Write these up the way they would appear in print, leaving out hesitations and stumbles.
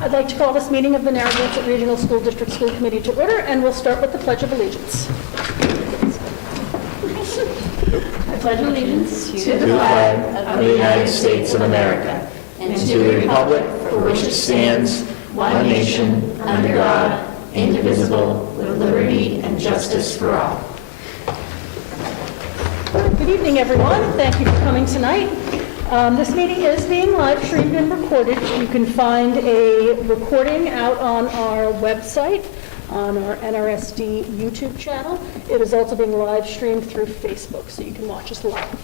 I'd like to call this meeting of the Narragansett Regional School District School Committee to order, and we'll start with the Pledge of Allegiance. I pledge allegiance to the flag of the United States of America and to the republic for which it stands, one nation, under God, indivisible, with liberty and justice for all. Good evening, everyone. Thank you for coming tonight. This meeting is being live streamed and recorded. You can find a recording out on our website, on our NRSD YouTube channel. It is also being live streamed through Facebook, so you can watch us live.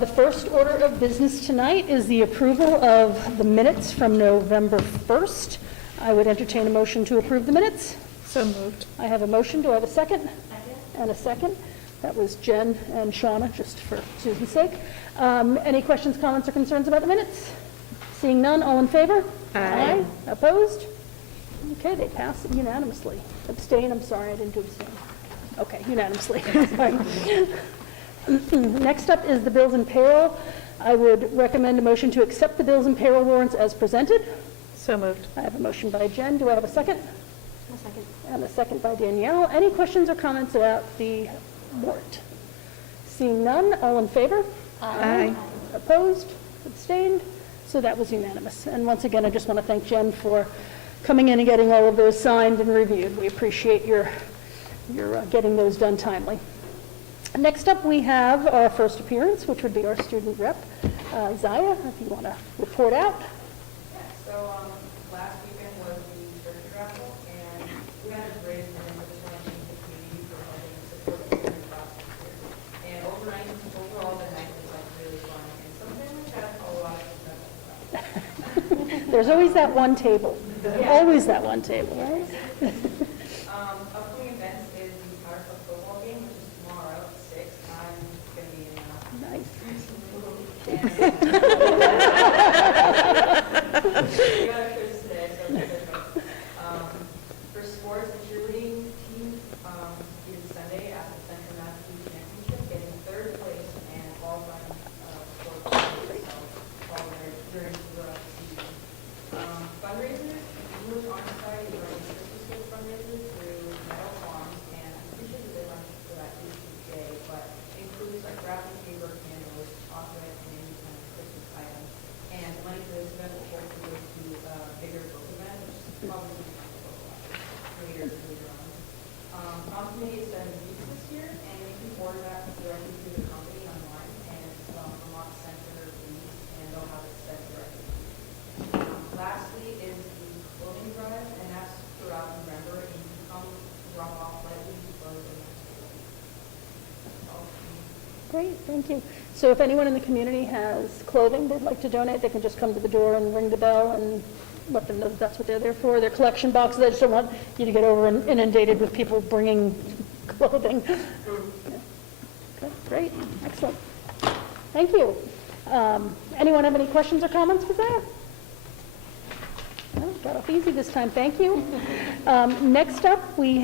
The first order of business tonight is the approval of the minutes from November 1st. I would entertain a motion to approve the minutes. So moved. I have a motion. Do I have a second? And a second. That was Jen and Shauna, just for Susan's sake. Any questions, comments, or concerns about the minutes? Seeing none, all in favor? Aye. Opposed? Okay, they pass unanimously. Abstain, I'm sorry, I didn't do abstain. Okay, unanimously. Sorry. Next up is the bills and payroll. I would recommend a motion to accept the bills and payroll warrants as presented. So moved. I have a motion by Jen. Do I have a second? A second. And a second by Danielle. Any questions or comments about the warrant? Seeing none, all in favor? Aye. Opposed? Abstained? So that was unanimous. And once again, I just want to thank Jen for coming in and getting all of those signed and reviewed. We appreciate your getting those done timely. Next up, we have our first appearance, which would be our student rep, Zaya, if you want to report out. So last weekend was the turkey raffle, and we had a great event. I just want to thank the community for helping support the student process here. And overall, the night was like really fun, and some families had a lot of success. There's always that one table. Always that one table, right? Upcoming events is the Power Cup football game, which is tomorrow at 6. I'm going to be in Nice. We got a quiz today, so it's good. For sports, the cheerleading team is Sunday at the Central Mass Youth Championship, getting third place and qualifying for all during the season. Fundraisers, the English Honor Society is running Christmas Gift fundraisers through Meadow Farms, and I'm pretty sure that they run for that each day, but it includes like wrapping paper, candles, chocolate, and any kind of Christmas items. And the money for this event will hopefully go to a bigger book event, which is probably going to be book later on. Prom committee is 7 weeks this year, and you can order that directly through the company online, and it's Vermont Center Leads, and they'll have it sent directly. Lastly is the clothing drive, and that's throughout November, and you can come drop off lightly for the next week. Great, thank you. So if anyone in the community has clothing they'd like to donate, they can just come to the door and ring the bell and let them know that that's what they're there for. Their collection boxes, I just don't want you to get inundated with people bringing clothing. Okay, great, excellent. Thank you. Anyone have any questions or comments for Zaya? No, got off easy this time, thank you. Next up, we're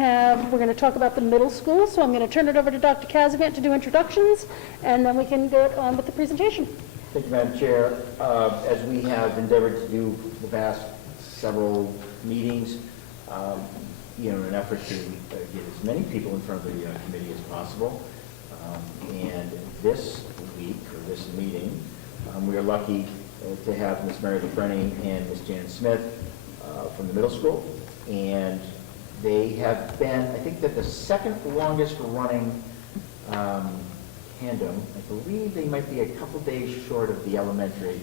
going to talk about the middle school, so I'm going to turn it over to Dr. Kazavant to do introductions, and then we can go on with the presentation. Thank you, Madam Chair. As we have endeavored to do the past several meetings, in an effort to get as many people in front of the committee as possible, and this week, or this meeting, we are lucky to have Ms. Mary LaFreni and Ms. Jan Smith from the middle school, and they have been, I think that the second longest running tandem. I believe they might be a couple days short of the elementary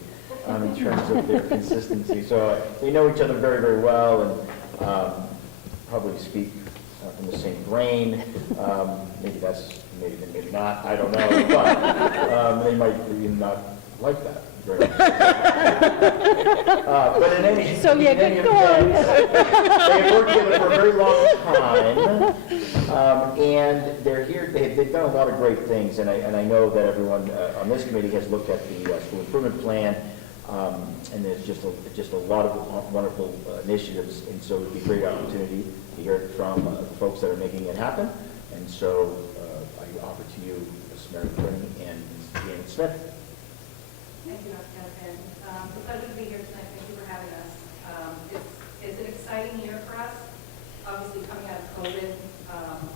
in terms of their consistency. So they know each other very, very well, and probably speak in the same brain. Maybe that's, maybe not, I don't know, but they might even not like that. But in any, So yeah, in any good going. event, they have worked together for a very long time, and they're here. They've done a lot of great things, and I know that everyone on this committee has looked at the school improvement plan, and there's just a lot of wonderful initiatives, and so it would be a great opportunity to hear from the folks that are making it happen. And so I offer to you Mary Kearney and Ms. Janet Smith. Thank you, Dr. Kevin. It's a pleasure to be here tonight. Thank you for having us. It's an exciting year for us. Obviously, coming out of COVID,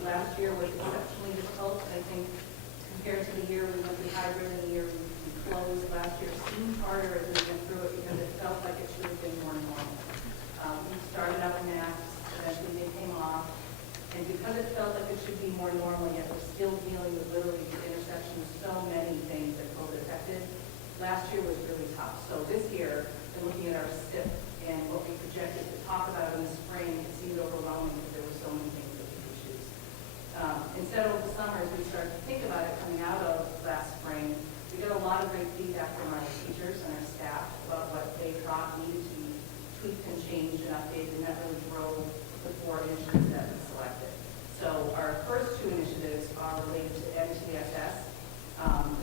last year was exceptionally difficult. I think compared to the year we went through hybrid and the year we closed last year, seemed harder as we went through it because it felt like it should have been more normal. We started out in masks, eventually they came off, and because it felt like it should be more normal, yet we're still dealing with literally the intersection of so many things that COVID affected. Last year was really tough. So this year, and looking at our SIP and what we projected to talk about in the spring, it seemed overwhelming because there were so many things that we could choose. Instead of the summer, as we started to think about it coming out of last spring, we got a lot of great feedback from our teachers and our staff about what they thought needed to be tweaked and changed and updated, and that really drove the 4 initiatives that we selected. So our first 2 initiatives are related to NTSS.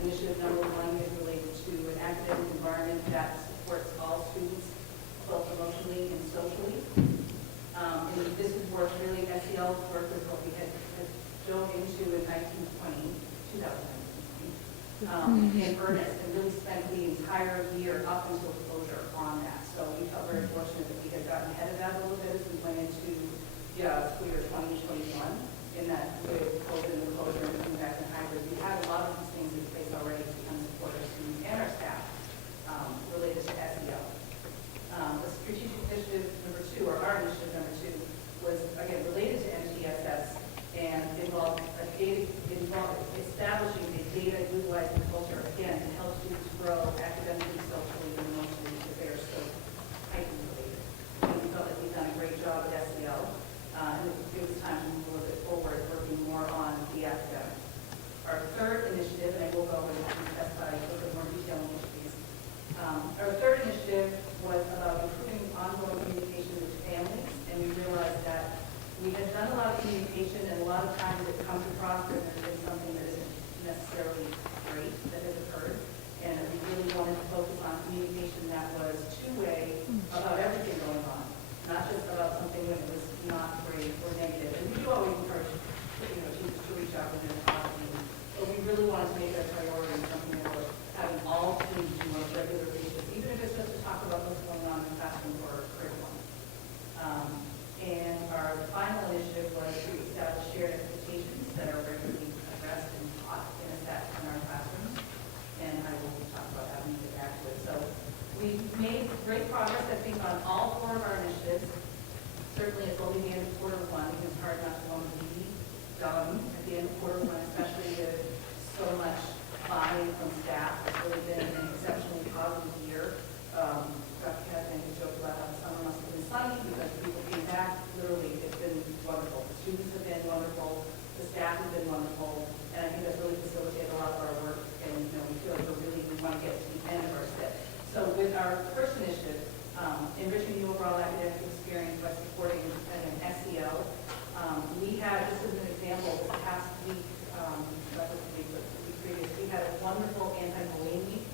Initiative number 1 is related to an academic environment that supports all students, both emotionally and socially. And this is work really, SEL work with what we had dove into in 2019, in earnest, and really spent the entire year up until closure on that. So we felt very fortunate that we had gotten ahead of that a little bit as we went into school year 2021, in that with COVID and the closure and coming back in hybrid, we had a lot of these things in place already to kind of support our students and our staff related to SEL. The strategic initiative number 2, or our initiative number 2, was again related to MTSS and involved establishing a data utilizing culture again to help students grow academically, socially, and emotionally because they are so tightly related. And we felt like we've done a great job at SEL, and it was time to move a little bit forward, working more on the academics. Our third initiative, and I will go and specify a little bit more detail on each of these. Our third initiative was about improving ongoing communication with families, and we realized that we had done a lot of communication, and a lot of times it comes across that there's been something that isn't necessarily great that has occurred, and we really wanted to focus on communication that was two-way about everything going on, not just about something when it was not great or negative. And we do always encourage teachers to reach out when there's positive, but we really wanted to make it a priority, something that we're having all teams do on a regular basis, even if it's just to talk about what's going on in the classroom or curriculum. And our final initiative was to establish shared expectations that are regularly addressed and taught in our classrooms. And I will talk about how we get back to it. So we made great progress, I think, on all 4 of our initiatives. Certainly, it's only the end of quarter 1, because it's hard not to want to be done at the end of quarter 1, especially with so much buy-in from staff. It's really been an exceptionally positive year. Dr. Kevin joked about how the summer must have been sunny because people came back. Literally, it's been wonderful. The students have been wonderful. The staff has been wonderful. And I think that's really facilitated a lot of our work. And we feel like we want to get to the end of our step. So with our first initiative, enriching the overall academic experience by supporting an SEL, we had, just as an example, this past week, not this week, but the week previous, we had a wonderful anti-bullying week,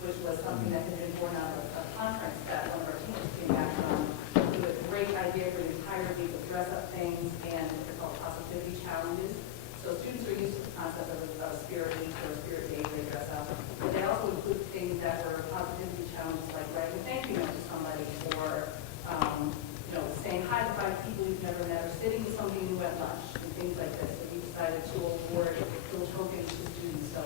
which was something that had been born out of a conference that one of our teachers came back from. It was a great idea for the entire week of dress-up things and what they're called positivity challenges. So students are used to the concept of a spirit week or a spirit day where they dress up. But they also include things that were positivity challenges like writing a thank you note to somebody or saying hi to 5 people you've never met or sitting with somebody new at lunch and things like this. And we decided to award little tokens to students. So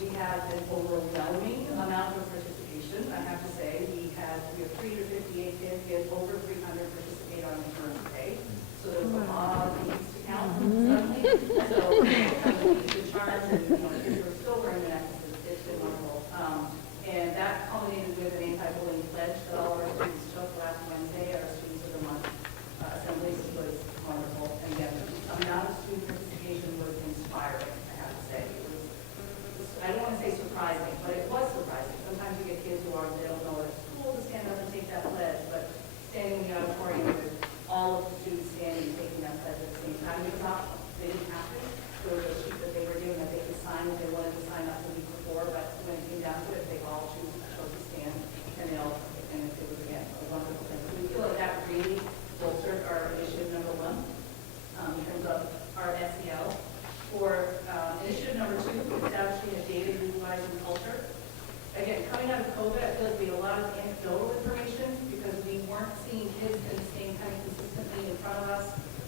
we had an overwhelming amount of participation, I have to say. We have 358 kids. We had over 300 participate on Insurance Day. So there was a lot of things to count suddenly. So the charms and kids were still wearing the necklaces. It's been wonderful. And that culminated with an anti-bullying pledge that all of our students took last Wednesday at our Students of the Month assemblies. Was wonderful. And again, the amount of student participation was inspiring, I have to say. It was, I don't want to say surprising, but it was surprising. Sometimes you get kids who they don't know it's cool to stand up and take that pledge, but standing in the auditorium with all of the students standing and taking that pledge at the same time, it was optional. They didn't have to. There was a sheet that they were given that they could sign if they wanted to sign up to be establishing a data utilizing culture. Again, coming out of COVID, I feel like we had a lot of anecdotal information because we weren't seeing kids in the same kind of consistently in front of us.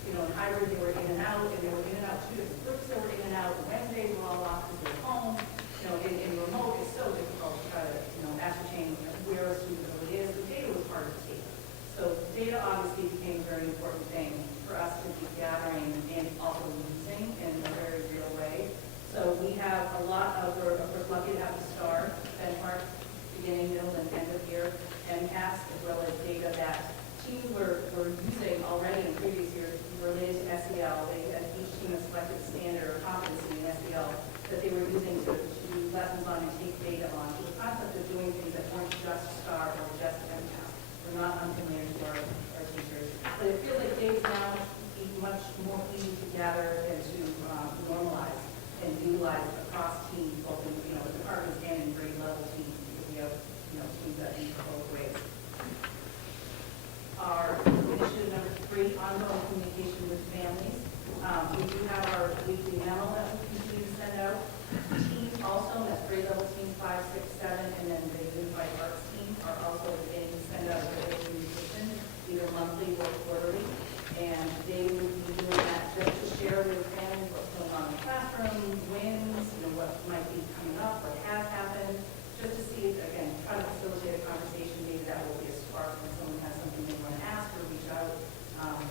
You know, in hybrid, they were in and out, and they were in and out two different groups that were in and out. Wednesday, we were all off because they were home. You know, in remote, it's so difficult to try to, you know, ascertain where a student really is. The data was hard to take. So data obviously became a very important thing for us to be gathering and also using in a very real way. So we have a lot of, we're of course lucky to have the STAR benchmark, beginning, middle, and end of year MCAS, as well as data that teams were using already in previous years related to SEL. They had each team has selected a standard or competency in SEL that they were using to do lessons on and take data on. So the concept of doing things that weren't just STAR or just MCAS were not unfamiliar to our teachers. But it feels like data is now much more easy to gather and to normalize and utilize across teams, both in, you know, departments and in grade level teams, because we have, you know, teams that use both ways. Our initiative number 3, ongoing communication with families. We do have our weekly memo that we continue to send out. Teams also, that's grade level teams 5, 6, 7, and then the unified arts team are also beginning to send out their communication, either monthly or quarterly. And they will be doing that just to share with families what's going on in the classroom, wins, you know, what might be coming up, what has happened, just to see, again, try to facilitate a conversation. Maybe that will be a spark when someone has something they want to ask or reach out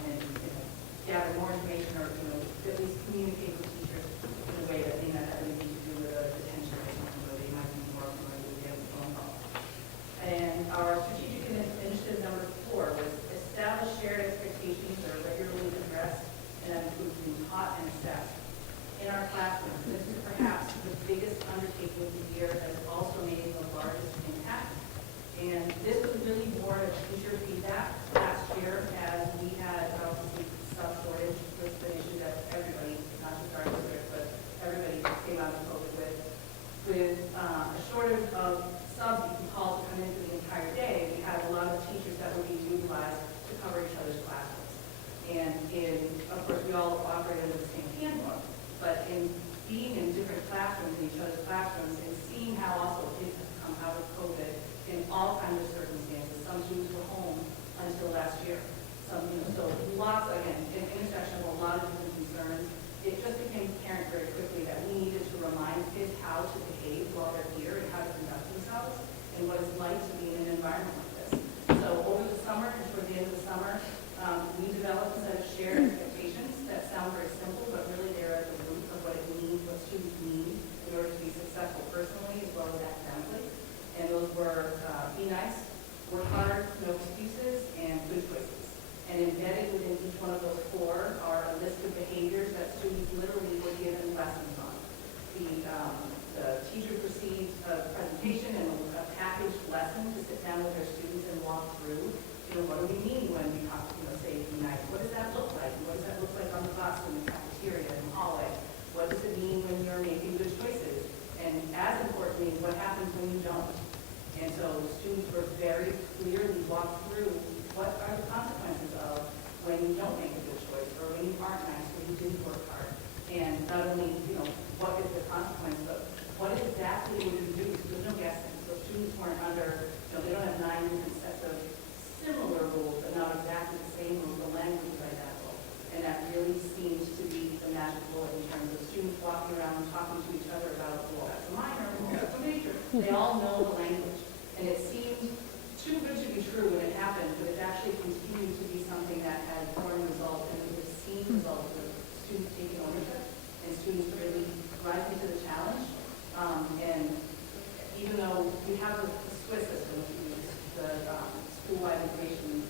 and, you know, gather more information or, you know, at least communicate with teachers in a way that may not have anything to do with a detention or something where they might be more familiar with the phone call. And our strategic initiative number 4 was establish shared expectations that are regularly addressed, and that includes being taught and assessed in our classroom. This is perhaps the biggest undertaking of the year that has also made the largest impact. And this was really more of teacher feedback last year, as we had obviously sub-shortage was the issue that everybody, not just our district, but everybody came out of COVID with a shortage of subs you can call to come in for the entire day. We had a lot of teachers that were being utilized to cover each other's classrooms. And of course, we all operate under the same handbook, but in being in different classrooms, in each other's classrooms, and seeing how also kids have come out of COVID in all kinds of circumstances. Some students were home until last year. Some, you know, so lots, again, an intersection of a lot of different concerns. It just became apparent very quickly that we needed to remind kids how to behave while they're here and how to conduct themselves and what it's like to be in an environment like this. So over the summer and toward the end of the summer, we developed a set of shared expectations that sound very simple, but really they're at the root of what it means, what students need in order to be successful personally as well as academically. And those were be nice, work hard, no excuses, and good choices. And embedded within each one of those 4 are a list of behaviors that students literally were given lessons on. The teacher proceeds a presentation and a packaged lesson to sit down with their students and walk through. You know, what do we mean when we talk, you know, say be nice? What does that look like? What does that look like on the bus, in the cafeteria, in the hallway? What does it mean when you're making good choices? And as importantly, what happens when you don't? And so students were very clearly walked through what are the consequences of when you don't make a good choice or when you aren't nice or you didn't work hard. And not only, you know, what is the consequence, but what exactly would you do? Because there's no guessing. So students weren't under, you know, they don't have 9 different sets of similar rules, but not exactly the same rules. The language is identical. And that really seems to be the magic bullet in terms of students walking around and talking to each other about, well, that's a minor, well, that's a major. They all know the language. And it seemed too good to be true when it happened, but it's actually continued to be something that has borne results, and we've seen results of students taking ownership and students really rising to the challenge. And even though we have the Swiss system, which we use, the school-wide information,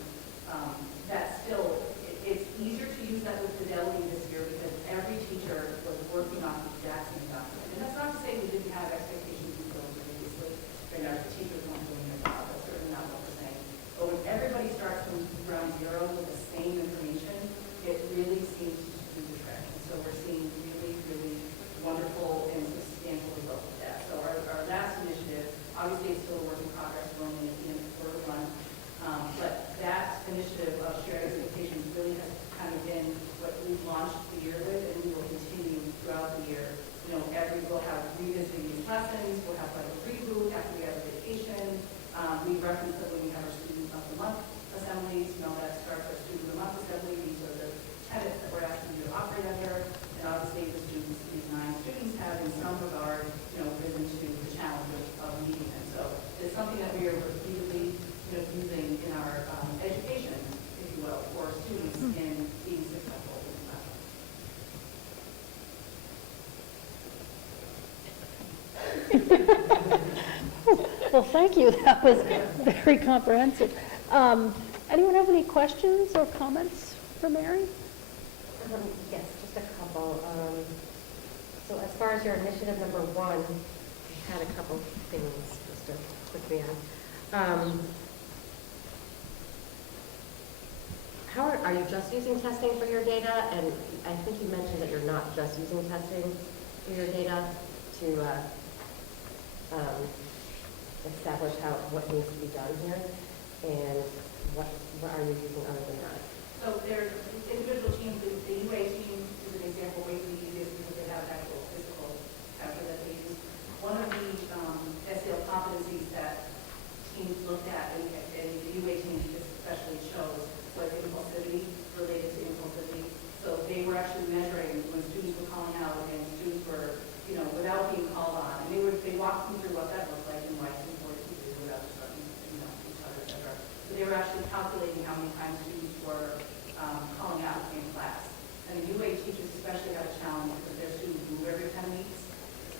that still, it's easier to use that with fidelity this year because every teacher was working off the exact same document. And that's not to say we didn't have expectations we built previously, and our teachers weren't doing their job. That's certainly not what we're saying. But when everybody starts from ground zero with the same information, it really seems to do the trick. And so we're seeing really, really wonderful and substantial results of that. So our last initiative, obviously it's still a work in progress, we're only at the end of quarter 1, but that initiative of shared expectations really has kind of been what we've launched the year with, and we will continue throughout the year, you know, revisiting these lessons. We'll have like a reboot after we have a vacation. We reference that when we have our student of the month assemblies, that starts our student of the month assembly. These are the tenets that we're asking you to operate under. And obviously the students, these 9 students have in some regard, risen to the challenge of meeting them. So it's something that we are repeatedly, using in our education, if you will, for students in being successful in the classroom. Well, thank you. That was very comprehensive. Anyone have any questions or comments for Mary? Yes, just a couple. So as far as your initiative number 1, I had a couple things just to quickly add. How are you just using testing for your data? And I think you mentioned that you're not just using testing for your data to establish what needs to be done here, and what are you using other than that? So there's individual teams, the UA team is an example where we use because they have actual physical capture that they use. One of the SEL competencies that teams looked at, and the UA team especially chose, was impulsivity, related to impulsivity. So they were actually measuring when students were calling out and students were, without being called on. And they walked them through what that looked like and why it's important to do without disrupting, each other, et cetera. So they were actually calculating how many times students were calling out in class. And the UA teachers especially had a challenge because their students move every 10 weeks.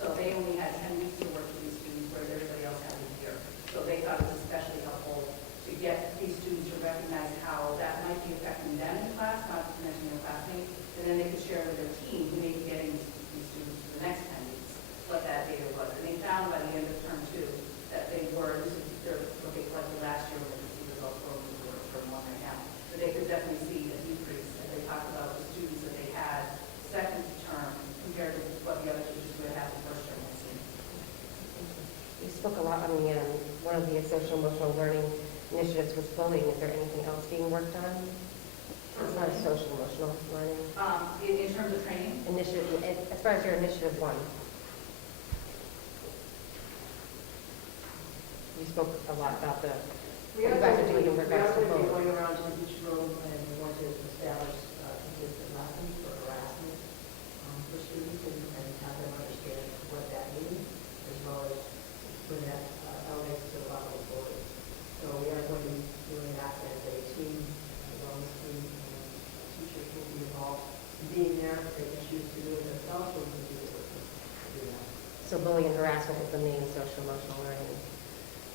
So they only had 10 weeks to work with these students, whereas everybody else had a year. So they thought it was especially helpful to get these students to recognize how that might be affecting them in class, not to mention their classmates, and then they could share with their team who may be getting these students for the next 10 weeks what that data was. And they found by the end of term 2 that they were, they're what they collected last year, when they see results for term 1 right now, but they could definitely see a decrease as they talked about the students that they had second term compared to what the other teachers would have the first term had seen. You spoke a lot on the one of the social emotional learning initiatives was bullying. Is there anything else being worked on? It's not a social emotional learning In terms of training, initiative. As far as your initiative 1, you spoke a lot about what you guys are doing in regards to bullying. Going around to each room and we want to establish consistent lessons for harassment for students and have them understand what that means, as well as when that elevates to the level of bullying. So we are going to be doing that as a team, as well as team, and teachers will be involved in being there. They can choose to do it themselves or we can do it with them to do that. So bullying and harassment is the main social emotional learning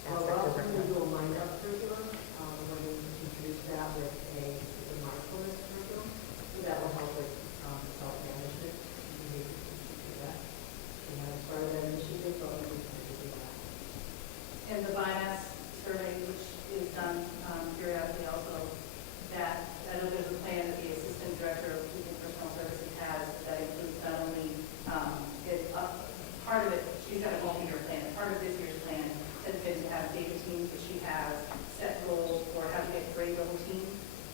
Well, aspect we're of also going to work. do a mind-up curriculum. We're going to introduce that with a mindfulness curriculum. So that will help with self-management. You need to do that. And as part of that initiative, but we need to do that. and the BIMAS survey, which is done periodically also, that I know there's a plan that the Assistant Director of Human Personal Services has that includes not only part of it, she's got a multi-year plan. Part of this year's plan has been to have data teams, but she has set goals for how to get grade level team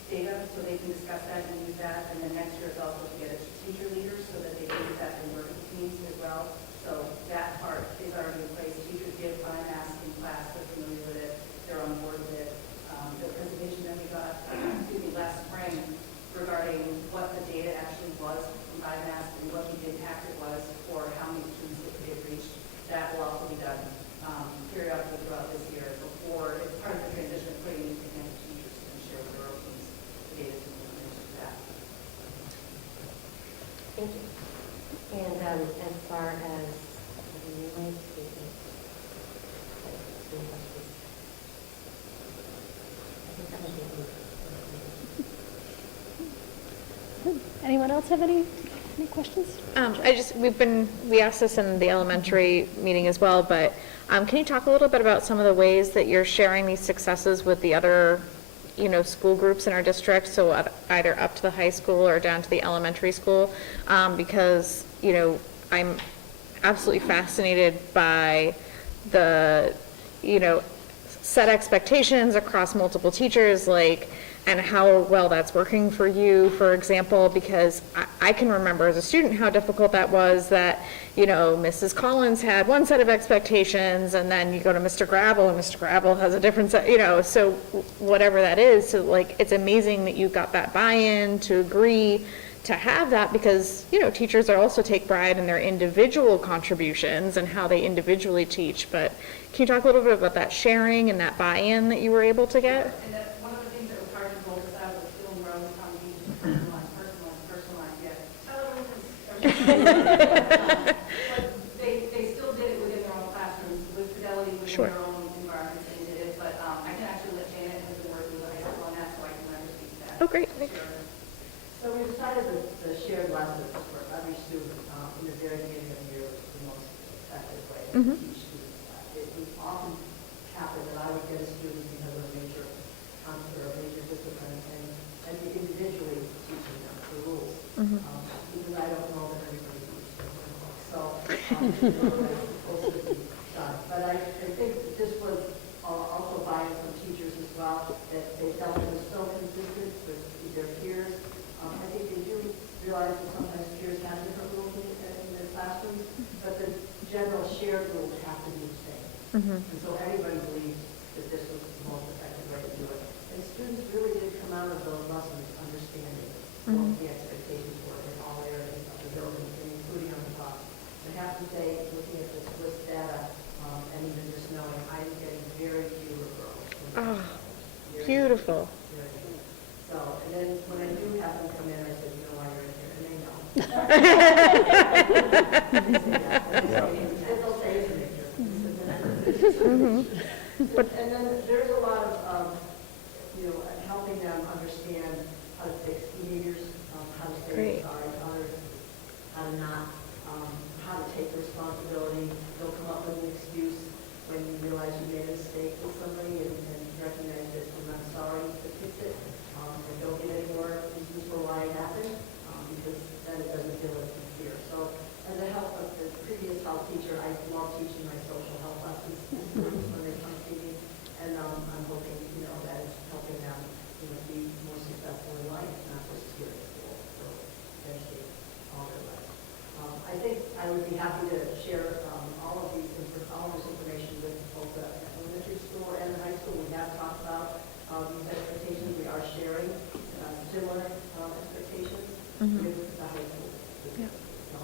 data so they can discuss that and use that. And then next year is also to get a teacher leaders so that they can use that in working teams as well. So that part is already in place. Teachers give BIMAS in class, they're familiar with it, they're on board with it. The presentation that we got, last spring regarding what the data actually was from BIMAS and what the impact it was for how many students that they had reached, that will also be done periodically throughout this year before, it's part of the transition of putting these in hands of teachers and share with their own teams the data to implement that. Thank you. And as far as you might speak, Anyone else have any questions? We asked this in the elementary meeting as well, but can you talk a little bit about some of the ways that you're sharing these successes with the other, school groups in our district, so either up to the high school or down to the elementary school? Because, I'm absolutely fascinated by the, set expectations across multiple teachers, like, and how well that's working for you, for example, because I can remember as a student how difficult that was, that, you know, Mrs. Collins had one set of expectations, and then you go to Mr. Gravel, and Mr. Gravel has a different set, you know, so whatever that is, so like, it's amazing that you got that buy-in to agree to have that, because, you know, teachers are also take pride in their individual contributions and how they individually teach, but can you talk a little bit about that sharing and that buy-in that you were able to get? And that one of the things that was hard to roll this out was feeling where I was coming in, personalized, yeah. But they still did it within their own classrooms, with fidelity within Sure. their own environments, they did it, but I can actually let Janet, who's been working with high school on that, so I can let her speak to that. Oh, great. So we decided that the shared lessons for every student in the very beginning of the year was the most effective way to teach students. It would often happen that I would get a student because of a major concept or a major discipline, and I'd be individually teaching them the rules, because I don't know that everybody teaches them well. So it's supposed to be done. But I think that this was also buy-in from teachers as well, that they felt it was so consistent with their peers. I think they do realize that sometimes peers have different rules in their classrooms, but the general shared rules have to be the same. And so everybody believes that this was the most effective way to do it. And students really did come out of those lessons understanding what the expectations were in all areas of the building, including on the bus. I have to say, looking at the SWIS data, and even just knowing, I'm getting very few referrals. Oh, beautiful. So, and then when I do have them come in, I said, you know why you're in here, and they know. They'll say, isn't it here? And then there's a lot of, you know, helping them understand how to fix behaviors, how to say sorry to others, how to not, how to take responsibility. They'll come up with an excuse when you realize you made a mistake with somebody, and recognize it, and I'm sorry to fix it. And don't get any more reasons for why it happened, because then it doesn't feel as sincere. So as a health, the previous health teacher, I love teaching my social health lessons to students when they come to me, and I'm hoping, you know, that it's helping them, you know, be more successful in life, not just here at school, so eventually all their life. I think I would be happy to share all this information with both the elementary school and the high school. We have talked about these expectations. We are sharing similar expectations with the high school. Yeah. So,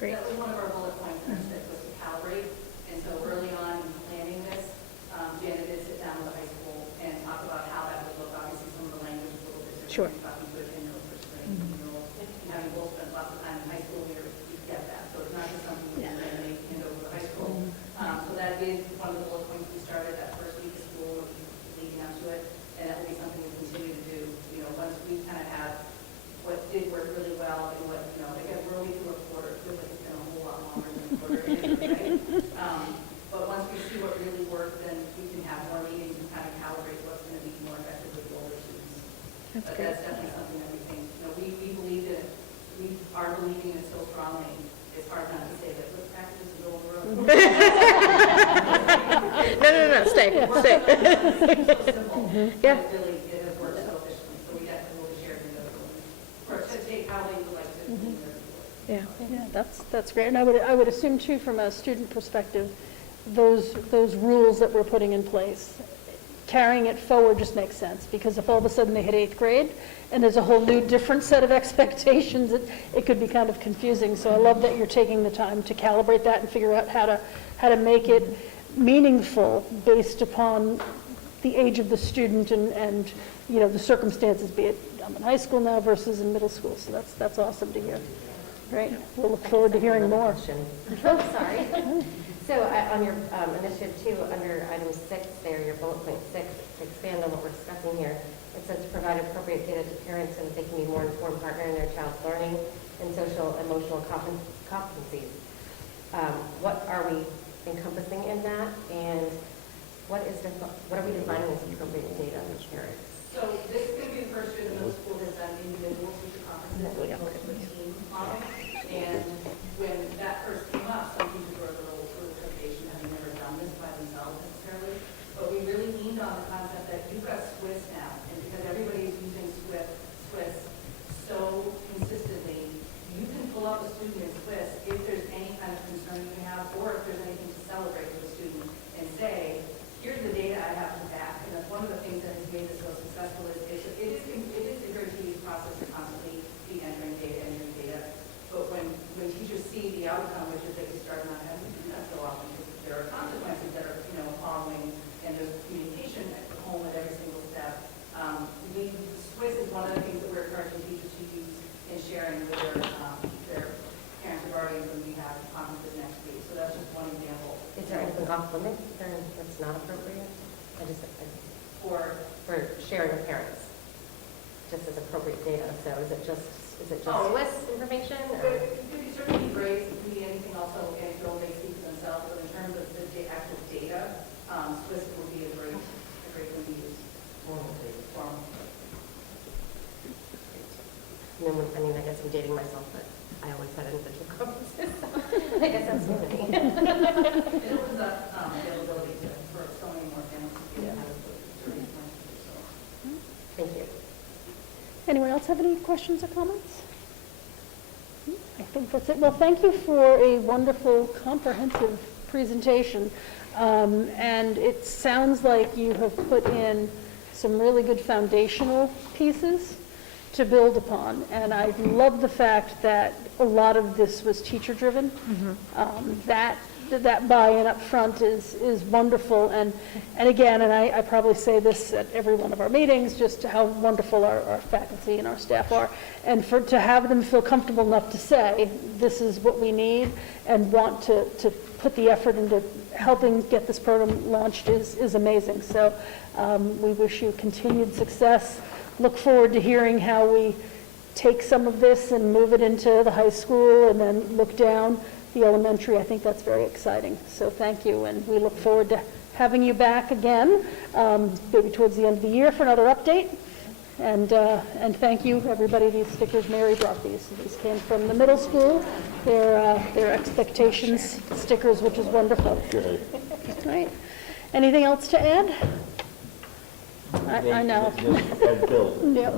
Great. That was one of our bullet points in our SIP, was to calibrate. And so early on in planning this, Janet did sit down with the high school and talk about how that would look. Obviously, some of the language is a little bit different. Sure. Talking to a 10-year-old versus a 18-year-old. And having both spent lots of time in high school, we get that. So it's not just something we can hand over to high school. So that is one of the bullet points we started that first week of school, leading up to it. And that will be something we continue to do, you know, once we kind of have what did work really well and what, you know, again, we're only through a quarter. It feels like it's been a whole lot longer than a quarter, right? But once we see what really worked, then we can have more meetings and kind of calibrate what's going to be more effective with the older students. But that's definitely something that we think, you know, we believe in it. We are believing it so strongly. It's hard not to say that, let's practice and go over it. No, stay. It's so simple. Yeah. But really, it has worked so efficiently. So we definitely share in those or to take how they would like to do their Yeah. Yeah, that's great. And I would assume too, from a student perspective, those rules that we're putting in place, carrying it forward just makes sense, because if all of a sudden they hit 8th grade and there's a whole new different set of expectations, it could be kind of confusing. So I love that you're taking the time to calibrate that and figure out how to make it meaningful based upon the age of the student and you know, the circumstances, be it I'm in high school now versus in middle school. So that's awesome to hear. Great. We'll look forward to hearing more. Oh, sorry. So on your initiative 2, under item 6 there, your bullet point 6, to expand on what we're discussing here, it says to provide appropriate data to parents so that they can be more informed partner in their child's learning and social emotional competencies. What are we encompassing in that, and what are we defining as appropriate data to parents? So this is going to be the first year the middle school has done individual teacher conferences as opposed to a team model. And when that first came up, some teachers were a little trepidation, having never done this by themselves necessarily. But we really leaned on the concept that you've got Swiss now, and because everybody's using Swiss so consistently, you can pull up a student in Swiss if there's any kind of concern you have, or if there's anything to celebrate with a student, and say, here's the data I have to back. And that's one of the things that has made this so successful is it is a very tedious process to constantly be entering data. But when teachers see the outcome, which is that we start not having to do that so often, because there are consequences that are, following, and there's communication at home at every single step. Swiss is one of the things that we're encouraging teachers to use in sharing with their parents or guardians when we have conferences next week. So that's just one example. Is there anything off limits that's not appropriate? For sharing with parents, just as appropriate data. So is it just Swiss information? It could be certainly grades, it could be anything also anecdotal, they speak for themselves, but in terms of the actual data, Swiss would be a great one to use. Formal. And then I guess I'm dating myself, but I always had individual conferences. I guess that's new to me. It opens up availability for so many more families to be able to have during so. Thank you. Anyone else have any questions or comments? I think that's it. Well, thank you for a wonderful, comprehensive presentation. And it sounds like you have put in some really good foundational pieces to build upon. And I love the fact that a lot of this was teacher-driven. That buy-in up front is wonderful. And again, and I probably say this at every one of our meetings, just how wonderful our faculty and our staff are. And to have them feel comfortable enough to say, this is what we need, and want to put the effort into helping get this program launched is amazing. So we wish you continued success. Look forward to hearing how we take some of this and move it into the high school and then look down the elementary. I think that's very exciting. So thank you, and we look forward to having you back again, maybe towards the end of the year for another update. And thank you, everybody. These stickers, Mary brought these. These came from the middle school. Their expectations stickers, which is wonderful. Good. All right. Anything else to add? I know. Just as Bill. Yep.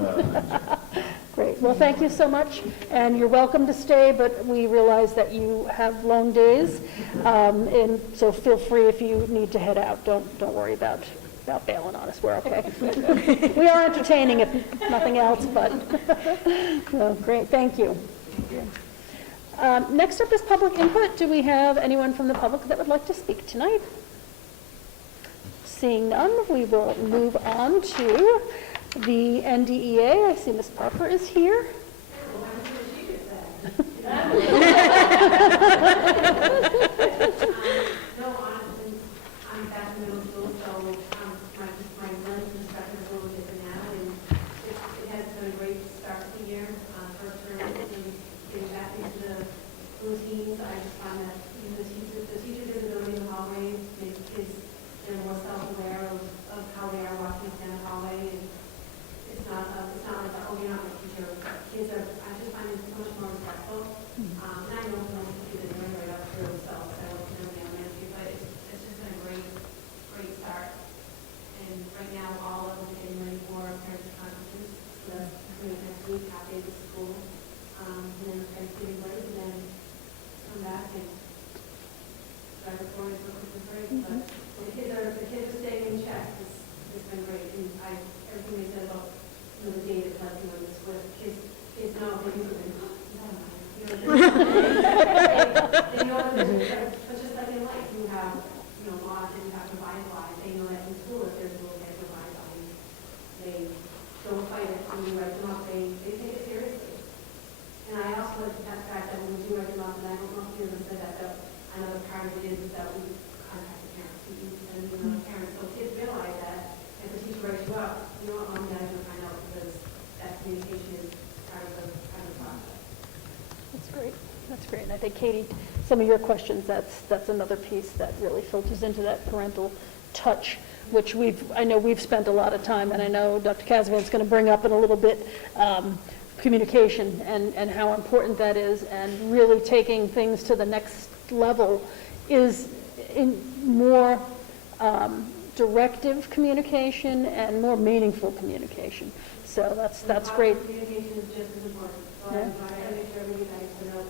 Great. Well, thank you so much, and you're welcome to stay, but we realize that you have long days, and so feel free if you need to head out. Don't worry about bailing on us. We're okay. We are entertaining if nothing else, but no, great. Thank you. Next up is public input. Do we have anyone from the public that would like to speak tonight? Seeing none, we will move on to the NDEA. I see Ms. Parker is here. I'm back in middle school, so my learning perspective is a little different now, and it has been a great start to the year, first term, and getting back into the routines. I just find that the teacher visibility in the hallways makes kids more self-aware of how they are walking down the hallway, and it's not like, oh, you're not my teacher. Kids are, I just find it much more respectful. And I know most kids are doing right up for themselves, I don't know the elementary, but it's just been a great start. And right now, all of them are getting ready for parents' conferences, so that's coming next week, half day to school, and then Thanksgiving break, and then come back and start recording for Christmas break. But the kids are staying in check. It's been great, and everything they said about the data collecting on this with kids know they use it. They know that but just like in life, you have laws and you have to abide by. They know that in school, if there's rules, they have to abide by. They don't fight it when you write them up. They take it seriously. And I also like the fact that when we do write them up, and I don't know if you ever said that, but I know part of it is that we contact the parents, and the parents, so kids realize that if the teacher writes you up, you know what, mom and dad are going to find out, because that communication is part of the process. That's great. That's great. And I think, Katie, some of your questions, that's another piece that really filters into that parental touch, which I know we've spent a lot of time, and I know Dr. Casavan's going to bring up in a little bit, communication and how important that is, and really taking things to the next level is in more directive communication and more meaningful communication. So that's great. Communication is just as important. So Yeah. I try to make sure everybody knows to know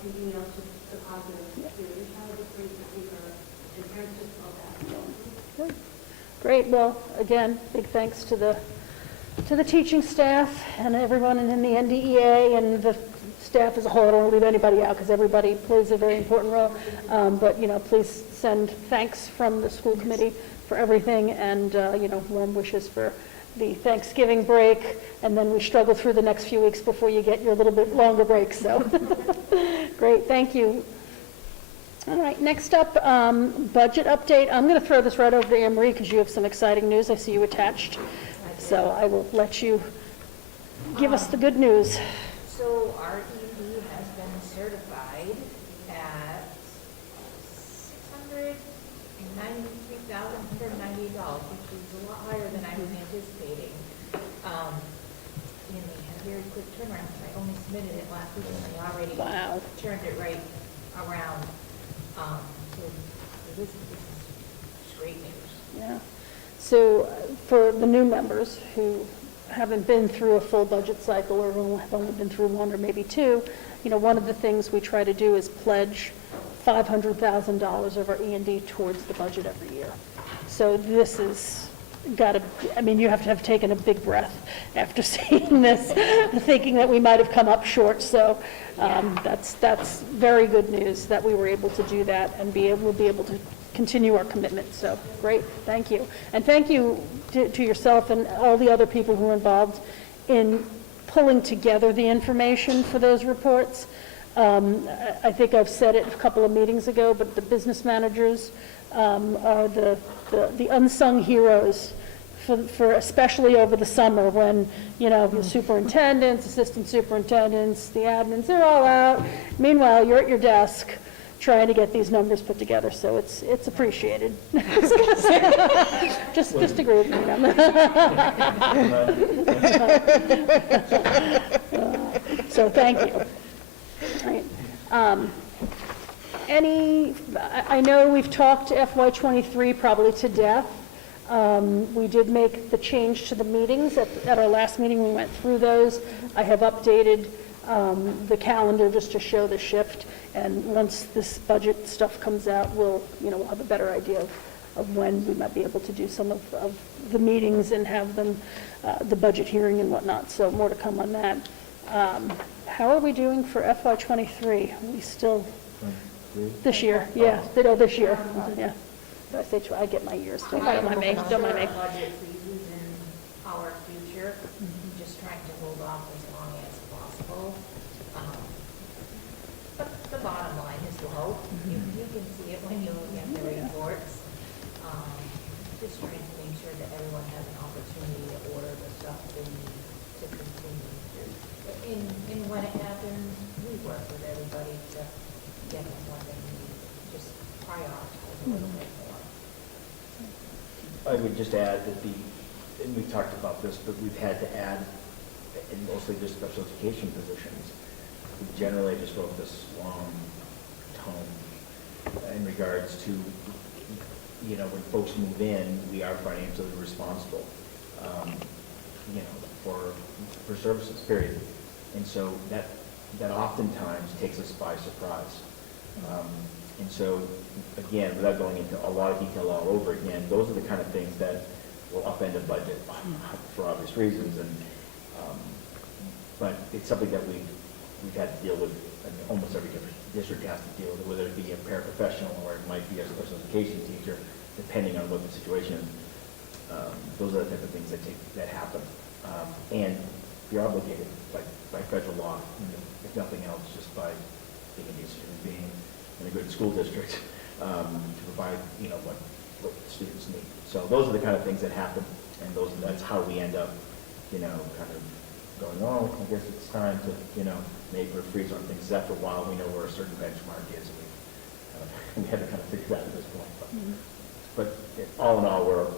everything else, just the positive. Your child is great speaker, and parents just love that. Good. Great, well, again, big thanks to the teaching staff and everyone in the NDEA and the staff as a whole. I don't want to leave anybody out because everybody plays a very important role. But, please send thanks from the school committee for everything and, warm wishes for the Thanksgiving break. And then we struggle through the next few weeks before you get your little bit longer break, so. Great, thank you. All right, next up, budget update. I'm going to throw this right over to Anne Marie because you have some exciting news. I see you attached. So I will let you give us the good news. So our ED has been certified at $693,198, which is a lot higher than I was anticipating. And they had a very quick turnaround, because I only submitted it last week, and they already Wow. turned it right around. So this is great news. Yeah. So for the new members who haven't been through a full budget cycle or who have only been through one or maybe two, one of the things we try to do is pledge $500,000 of our E&D towards the budget every year. So this is you have to have taken a big breath after seeing this, thinking that we might have come up short. So that's very good news that we were able to do that and we'll be able to continue our commitment. So great, thank you. And thank you to yourself and all the other people who were involved in pulling together the information for those reports. I think I've said it a couple of meetings ago, but the business managers are the unsung heroes for especially over the summer when, the superintendents, assistant superintendents, the admins, they're all out. Meanwhile, you're at your desk trying to get these numbers put together, so it's appreciated. Just agree with me. So thank you. All right. I know we've talked FY23 probably to death. We did make the change to the meetings. At our last meeting, we went through those. I have updated the calendar just to show the shift. And once this budget stuff comes out, we'll have a better idea of when we might be able to do some of the meetings and have them, the budget hearing and whatnot. So more to come on that. How are we doing for FY23? We still, this year, yeah, this year, yeah. Did I say, I get my years, don't mind me. Budget freezes in our future, just trying to hold off as long as possible. But the bottom line is the hope. You can see it when you look at the reports. Just trying to make sure that everyone has an opportunity to order the stuff they need to continue. And when it happens, we work with everybody to get them what they need. Just prioritize a little bit more. I would just add that and we've talked about this, but we've had to add, and mostly just special education positions. We generally just wrote this long tone in regards to, when folks move in, we are financially responsible, for services, period. And so that oftentimes takes us by surprise. And so, again, without going into a lot of detail all over again, those are the kind of things that will upend a budget for obvious reasons. But it's something that we've had to deal with. Almost every different district has to deal with it, whether it be a paraprofessional or it might be a special education teacher, depending on what the situation is. Those are the type of things that happen. And you're obligated by federal law, if nothing else, just by being a decent human being in a good school district, to provide, what students need. So those are the kind of things that happen, and that's how we end up, kind of going, I guess it's time to, maybe put a freeze on things. After a while, we know where a certain benchmark is, and we haven't kind of figured that at this point. But all in all, we're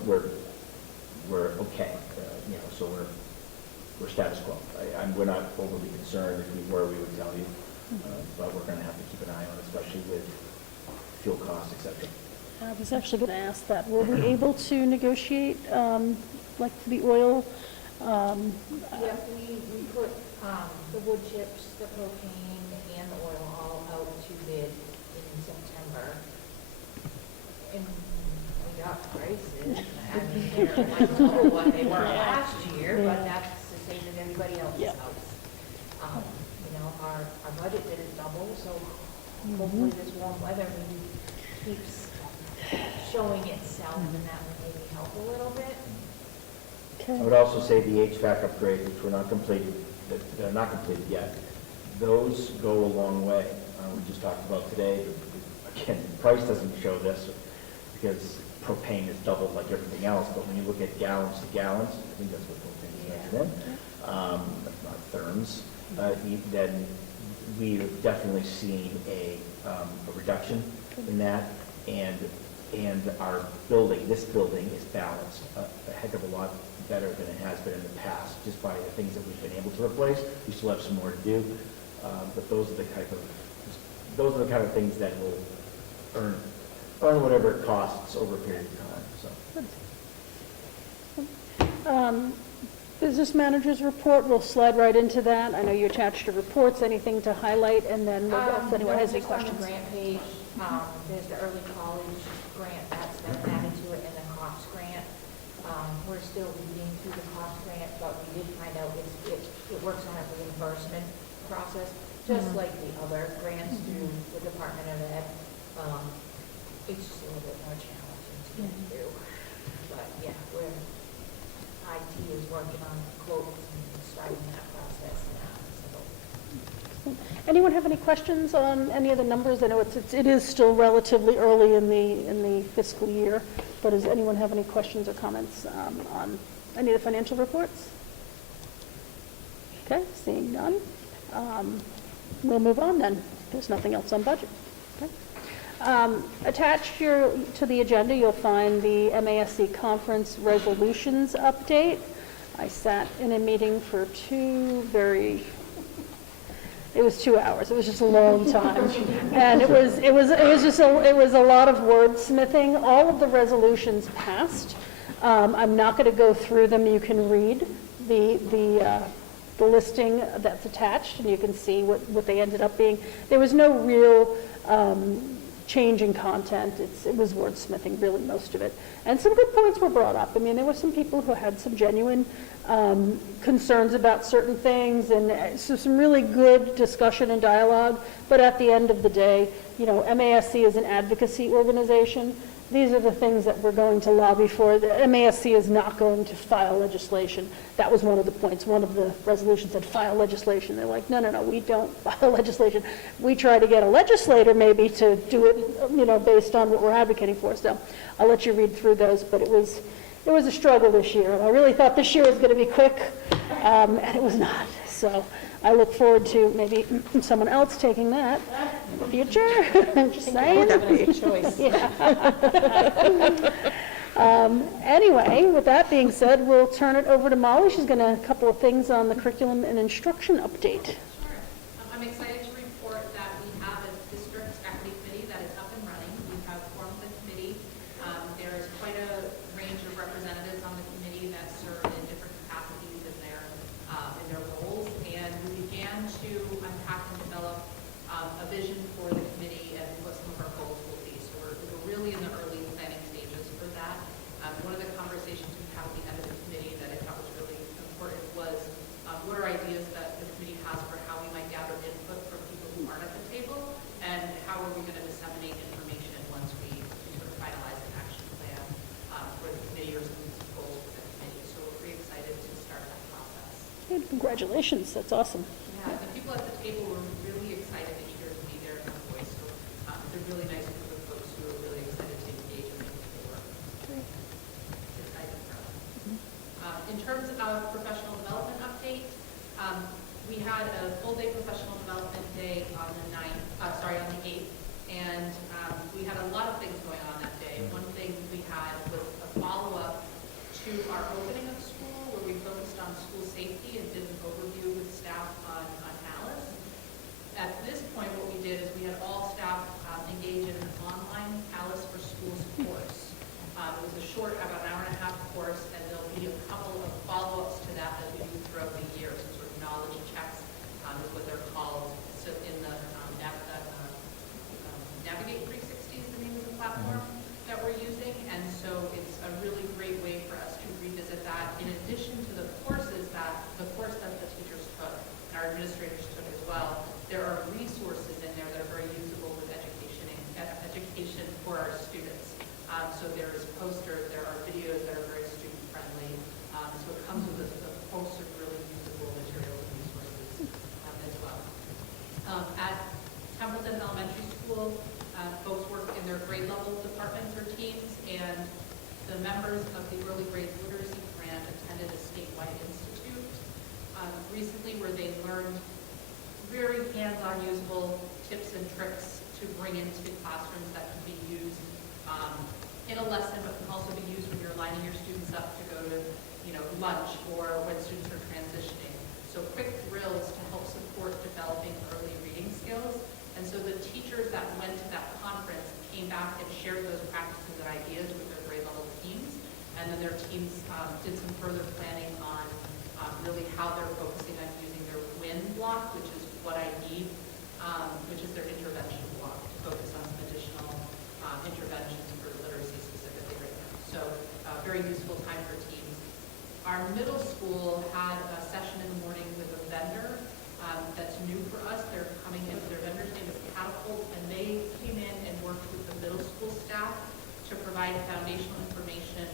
okay. So we're status quo. We're not overly concerned. If we were, we would tell you. But we're going to have to keep an eye on it, especially with fuel costs, et cetera. I was actually going to ask that. Were we able to negotiate, like the oil? Yeah, we put the wood chips, the propane, and the oil all out to bid in September. And we got prices, I mean, they're like double what they were last year, but that's the same as everybody else's Yeah. house. You know, our budget didn't double, so hopefully this warm weather maybe keeps showing itself, and that would maybe help a little bit. Okay. I would also say the HVAC upgrades, which were not completed, that are not completed yet, those go a long way. We just talked about today, again, the price doesn't show this because propane is doubled like everything else, but when you look at gallons to gallons, I think that's what propane is measured in, therms, then we have definitely seen a reduction in that, and our building, this building is balanced a heck of a lot better than it has been in the past, just by the things that we've been able to replace. We still have some more to do, but those are the kind of things that will earn whatever it costs over a period of time, so. Business manager's report, we'll slide right into that. I know you attached to reports, anything to highlight, and then we'll go if anyone has any Just on questions. the grant page, there's the early college grant that's been added to it, and the COPS grant. We're still reading through the COPS grant, but we did find out it works on a reimbursement process, just like the other grants through the Department of Ed. It's just a little bit more challenging to get through. But yeah, IT is working on quotes and starting that process now, so. Anyone have any questions on any of the numbers? I know it is still relatively early in the fiscal year, but does anyone have any questions or comments on any of the financial reports? Okay, seeing none. We'll move on then. There's nothing else on budget. Okay. Attached to the agenda, you'll find the MASC conference resolutions update. I sat in a meeting for it was 2 hours. It was just a long time. And it was a lot of wordsmithing. All of the resolutions passed. I'm not going to go through them. You can read the listing that's attached, and you can see what they ended up being. There was no real change in content. It was wordsmithing, really, most of it. And some good points were brought up. I mean, there were some people who had some genuine concerns about certain things, and so some really good discussion and dialogue. But at the end of the day, you know, MASC is an advocacy organization. These are the things that we're going to lobby for. The MASC is not going to file legislation. That was one of the points. One of the resolutions said file legislation. They're like, no, we don't file legislation. We try to get a legislator maybe to do it, you know, based on what we're advocating for. So I'll let you read through those, but it was a struggle this year. And I really thought this year was going to be quick, and it was not. So I look forward to maybe someone else taking that in the future. Just saying. choice. Anyway, with that being said, we'll turn it over to Molly. She's going to a couple of things on the curriculum and instruction update. Sure. I'm excited to report that we have a district equity committee that is up and running. We have formed the committee. There is quite a range of representatives on the committee that serve in different capacities in their roles, and we began to unpack and develop a vision for the committee and what some of our goals will be. So we're really in the early planning stages for that. One of the conversations we had at the end of the committee that I thought was really important was what are ideas that the committee has for how we might gather input from people who aren't at the table, and how are we going to disseminate information once we sort of finalize an action plan for the committee or some goals for the committee. So we're pretty excited to start that process. Hey, congratulations. That's awesome. Yeah, the people at the table were really excited to hear me there in their voice. So it's a really nice group of folks who are really excited to engage in the work. Excited for us. In terms of professional development update, we had a full-day professional development day on the 8th, and we had a lot of things going on that day. One thing we had was a follow-up to our opening of school, where we focused on school safety and did an overview with staff on Alice. At this point, what we did is we had all staff engage in an online Alice for Schools for our students. So there's posters, there are videos that are very student-friendly. So it comes with a host of really usable materials and resources as well. At Templeton Elementary School, folks work in their grade level departments or teams, and the members of the Early Grades Literacy Grant attended a statewide institute recently where they learned very hands-on usable tips and tricks to bring into classrooms that can be used in a lesson, but can also be used when you're lining your students up to go to, lunch or when students are transitioning. So quick drills to help support developing early reading skills. And so the teachers that went to that conference came back and shared those practices and ideas with their grade level teams. And then their teams did some further planning on really how they're focusing on using their WIN block, which is what I need, which is their intervention block, to focus on some additional interventions for literacy specifically right now. So very useful time for teams. Our middle school had a session in the morning with a vendor that's new for us. They're coming in, their vendor's name is Catapult, and they came in and worked with the middle school staff to provide foundational information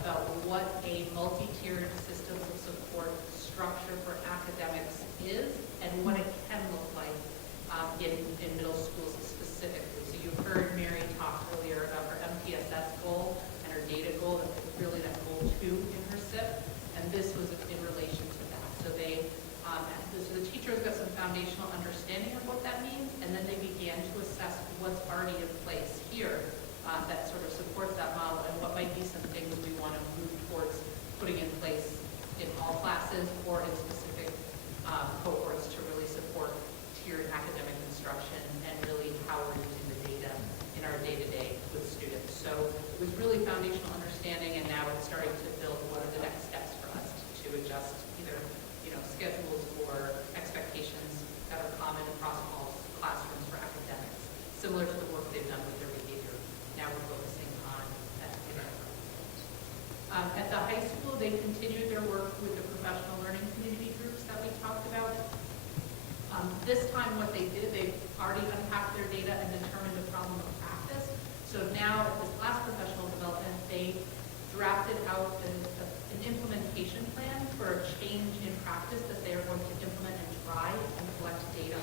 about what a multi-tiered system of support structure for academics is and what it can look like in middle schools specifically. So you heard Mary talk earlier about her MTSS goal and her data goal, and really that goal 2 in her SIP, and this was in relation to that. So so the teachers got some foundational understanding of what that means, and then they began to assess what's already in place here that sort of supports that model, and what might be some things we want to move towards putting in place in all classes or in specific cohorts to really support tiered academic instruction and really how we're using the data in our day-to-day with students. So it was really foundational understanding, and now it's starting to build what are the next steps for us to adjust either schedules or expectations that are common across all classrooms for academics, similar to the work they've done with their behavior. Now we're focusing on that behavior. At the high school, they continued their work with the professional learning community groups that we talked about. This time what they did, they already unpacked their data and determined a problem of practice. So now at this last professional development, they drafted out an implementation plan for a change in practice that they are going to implement and try and collect data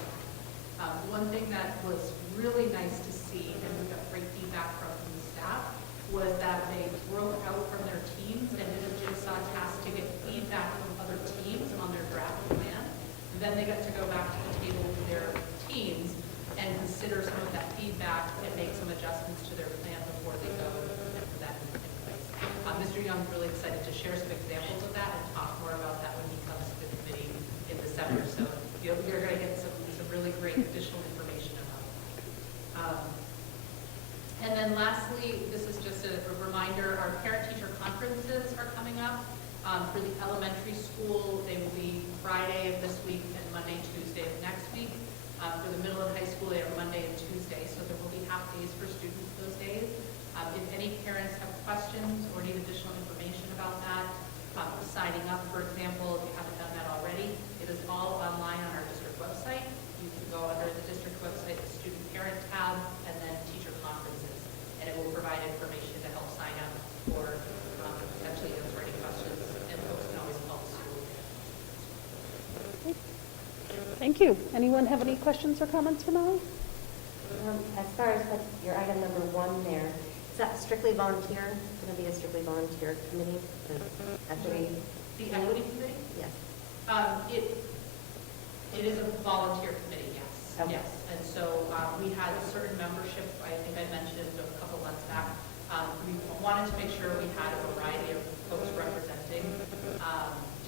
on. One thing that was really nice to see, and we got great feedback from the staff, was that they broke out from their teams and did a jigsaw task to get feedback from other teams on their draft plan. And then they got to go back to the table with their teams and consider some of that feedback and make some adjustments to their plan before they go and put that in place. Mr. Young's really excited to share some examples of that and talk more about that when he comes to the committee in December. So you're going to get some really great additional information about that. And then lastly, this is just a reminder, our parent-teacher conferences are coming up. For the elementary school, they will be Friday of this week and Monday, Tuesday of next week. For the middle and high school, they are Monday and Tuesday, so there will be half days for students those days. If any parents have questions or need additional information about that, signing up, for example, if you haven't done that already, it is all online on our district website. You can go under the district website, the student parent tab, and then teacher conferences, and it will provide information to help sign up or potentially answer any questions, and folks can always call the school. Thank you. Anyone have any questions or comments for Molly? As far as your item number 1 there, is that strictly volunteer? It's going to be a strictly volunteer committee? After we, The equity committee? yes. It is a volunteer committee, yes. Okay. Yes. And so we had a certain membership, I think I mentioned a couple months back. We wanted to make sure we had a variety of folks representing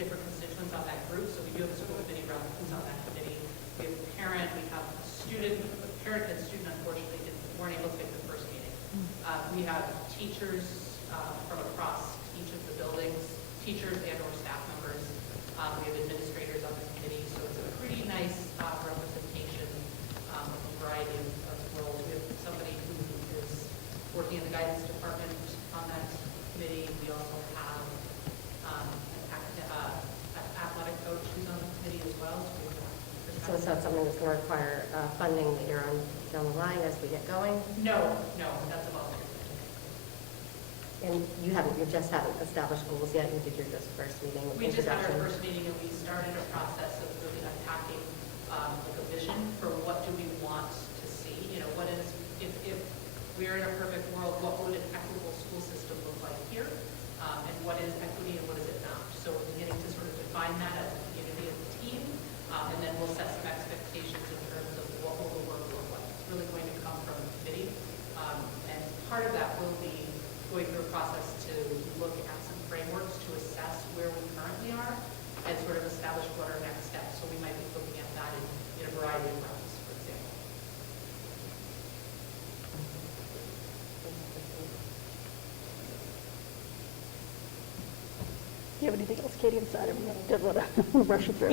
different constituents on that group. So we do have a school committee rep who's on that committee. We have a parent, we have a student. The parent and student unfortunately weren't able to make the first meeting. We have teachers from across each of the buildings, teachers and or staff members. We have administrators on the committee, so it's a pretty nice representation of a variety of roles. We have somebody who is working in the guidance department on that committee. We also have an athletic coach who's on the committee as well. So it's not something that's going to require funding later on down the line as we get going? No, that's a volunteer. And you just haven't established goals yet, you did your just first meeting with We just had our introduction. first meeting and we started a process of really unpacking like a vision for what do we want to see. You know, what is, if we're in a perfect world, what would an equitable school system look like here? And what is equity and what is it not? So we're beginning to sort of define that as a community, as a team, and then we'll set some expectations in terms of what will the work look like. It's really going to come from the committee. And part of that will be going through a process to look at some frameworks to assess where we currently are and sort of establish what our next steps. So we might be looking at that in a variety of realms, for example. Do you have anything else, Katie, inside? I did want to rush it through.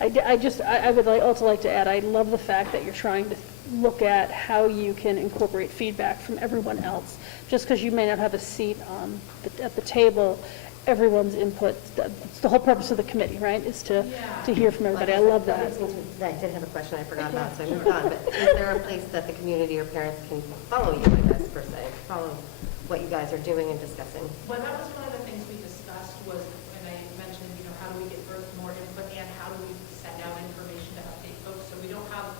I would also like to add, I love the fact that you're trying to look at how you can incorporate feedback from everyone else. Just because you may not have a seat at the table, everyone's input, it's the whole purpose of the committee, right, is to hear from everybody. I love that. I did have a question I forgot about, so I moved on, but is there a place that the community or parents can follow you, I guess, per se, follow what you guys are doing and discussing? Well, that was one of the things we discussed was, and I mentioned, you know, how do we get more input and how do we send out information to update folks? So we don't have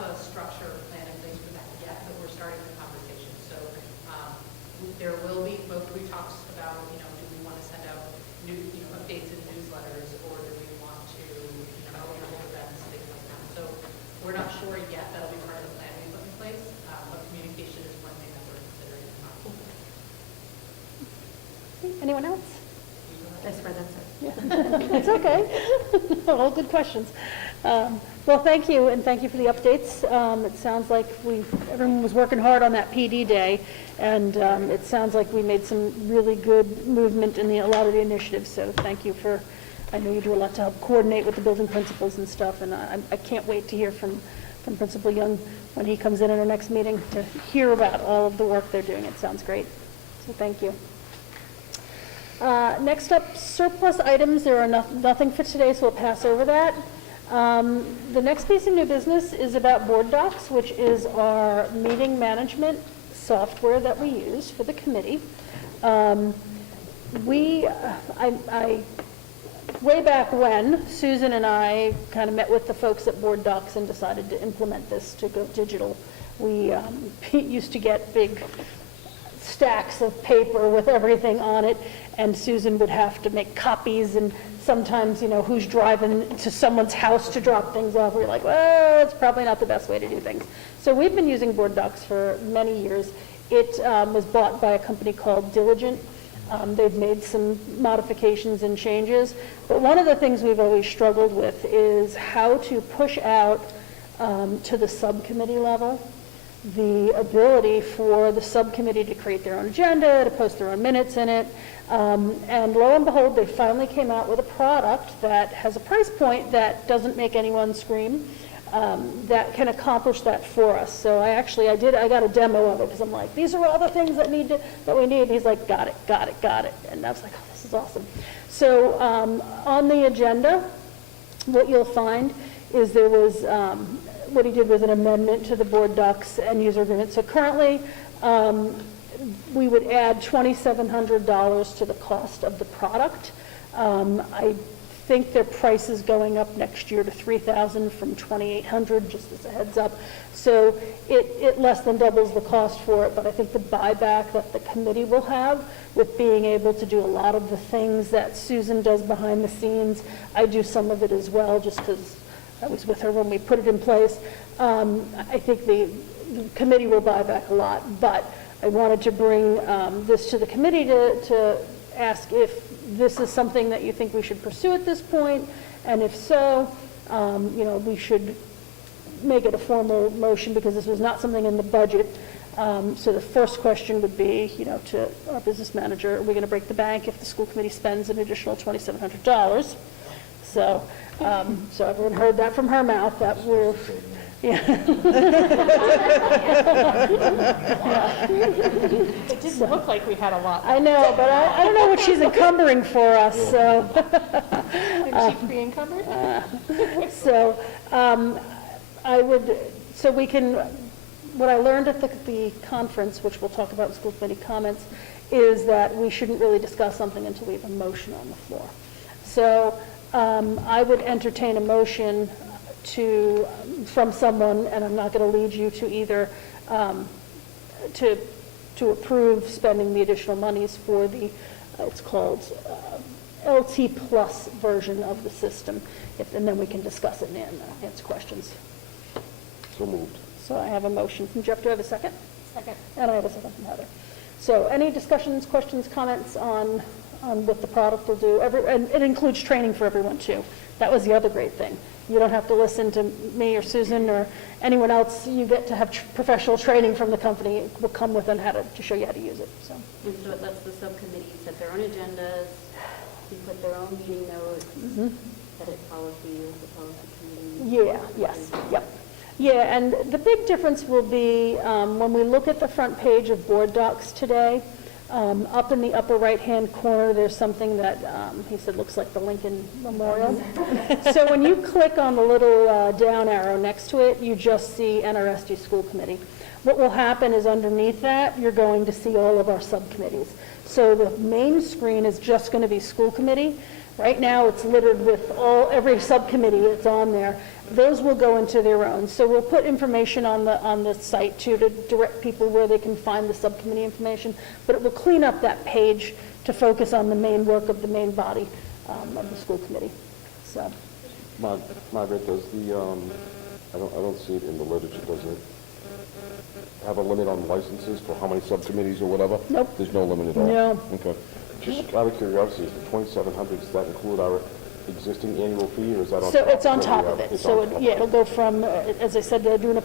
a structure or plan in place for that yet, but we're starting the conversation. So there will be, both we talked about, you know, do we want to send out new, you know, updates in newsletters, or do we want to, you know, hold events, things like that. So we're not sure yet. That'll be part of the plan we put in place, but communication is one thing that we're considering. Anyone else? I swear that's it. Yeah. It's okay. All good questions. Well, thank you, and thank you for the updates. It sounds like everyone was working hard on that PD day, and it sounds like we made some really good movement in a lot of the initiatives, so thank you for, I know you do a lot to help coordinate with the building principals and stuff, and I can't wait to hear from Principal Young when he comes in at our next meeting to hear about all of the work they're doing. It sounds great, so thank you. Next up, surplus items. There are nothing for today, so we'll pass over that. The next piece of new business is about board docs, which is our meeting management software that we use for the committee. Way back when, Susan and I kind of met with the folks at Board Docs and decided to implement this to go digital. We used to get big stacks of paper with everything on it, and Susan would have to make copies, and sometimes, you know, who's driving to someone's house to drop things off, we're like, well, it's probably not the best way to do things. So we've been using Board Docs for many years. It was bought by a company called Diligent. They've made some modifications and changes, but one of the things we've always struggled with is how to push out to the subcommittee level the ability for the subcommittee to create their own agenda, to post their own minutes in it. And lo and behold, they finally came out with a product that has a price point that doesn't make anyone scream, that can accomplish that for us. So I got a demo of it because I'm like, these are all the things that we need. And he's like, got it. And I was like, oh, this is awesome. So on the agenda, what you'll find is there was, what he did was an amendment to the board docs and user agreement. So currently, we would add $2,700 to the cost of the product. I think their price is going up next year to $3,000 from $2,800, just as a heads up. So it less than doubles the cost for it, but I think the buyback that the committee will have with being able to do a lot of the things that Susan does behind the scenes, I do some of it as well, just because I was with her when we put it in place. I think the committee will buy back a lot, but I wanted to bring this to the committee to ask if this is something that you think we should pursue at this point, and if so, we should make it a formal motion because this was not something in the budget. So the first question would be, to our business manager, are we going to break the bank if the school committee spends an additional $2,700? So everyone heard that from her mouth, that we're, yeah. It didn't look like we had a lot. I know, but I don't know what she's encumbering for us, so. Is she pre-encumbered? So we can what I learned at the conference, which we'll talk about in school committee comments, is that we shouldn't really discuss something until we have a motion on the floor. So I would entertain a motion from someone, and I'm not going to lead you to either, to approve spending the additional monies for the, it's called LT Plus version of the system, and then we can discuss it and answer questions. So moved. So I have a motion from Jeff. Do I have a second? Second. And I have a second from Heather. So any discussions, questions, comments on what the product will do? And it includes training for everyone, too. That was the other great thing. You don't have to listen to me or Susan or anyone else. You get to have professional training from the company. It will come with on how to show you how to use it, so. And so it lets the subcommittees set their own agendas, you put their own meeting notes, edit policies, the policy committee. Yeah, yes, yep. Yeah, and the big difference will be when we look at the front page of board docs today, up in the upper right-hand corner, there's something that he said looks like the Lincoln Memorial. So when you click on the little down arrow next to it, you just see NRSD School Committee. What will happen is underneath that, you're going to see all of our subcommittees. So the main screen is just going to be school committee. Right now, it's littered with every subcommittee that's on there. Those will go into their own. So we'll put information on the site too to direct people where they can find the subcommittee information. But it will clean up that page to focus on the main work of the main body of the school committee. So. Margaret, does the, I don't see it in the literature, does it have a limit on licenses for how many subcommittees or whatever? Nope. There's no limit at all? No. Okay. Just out of curiosity, is the 2,700, does that include our existing annual fee, or is that on top? So it's on top of it. It's So, on top. yeah, it'll go from, as I said, they're doing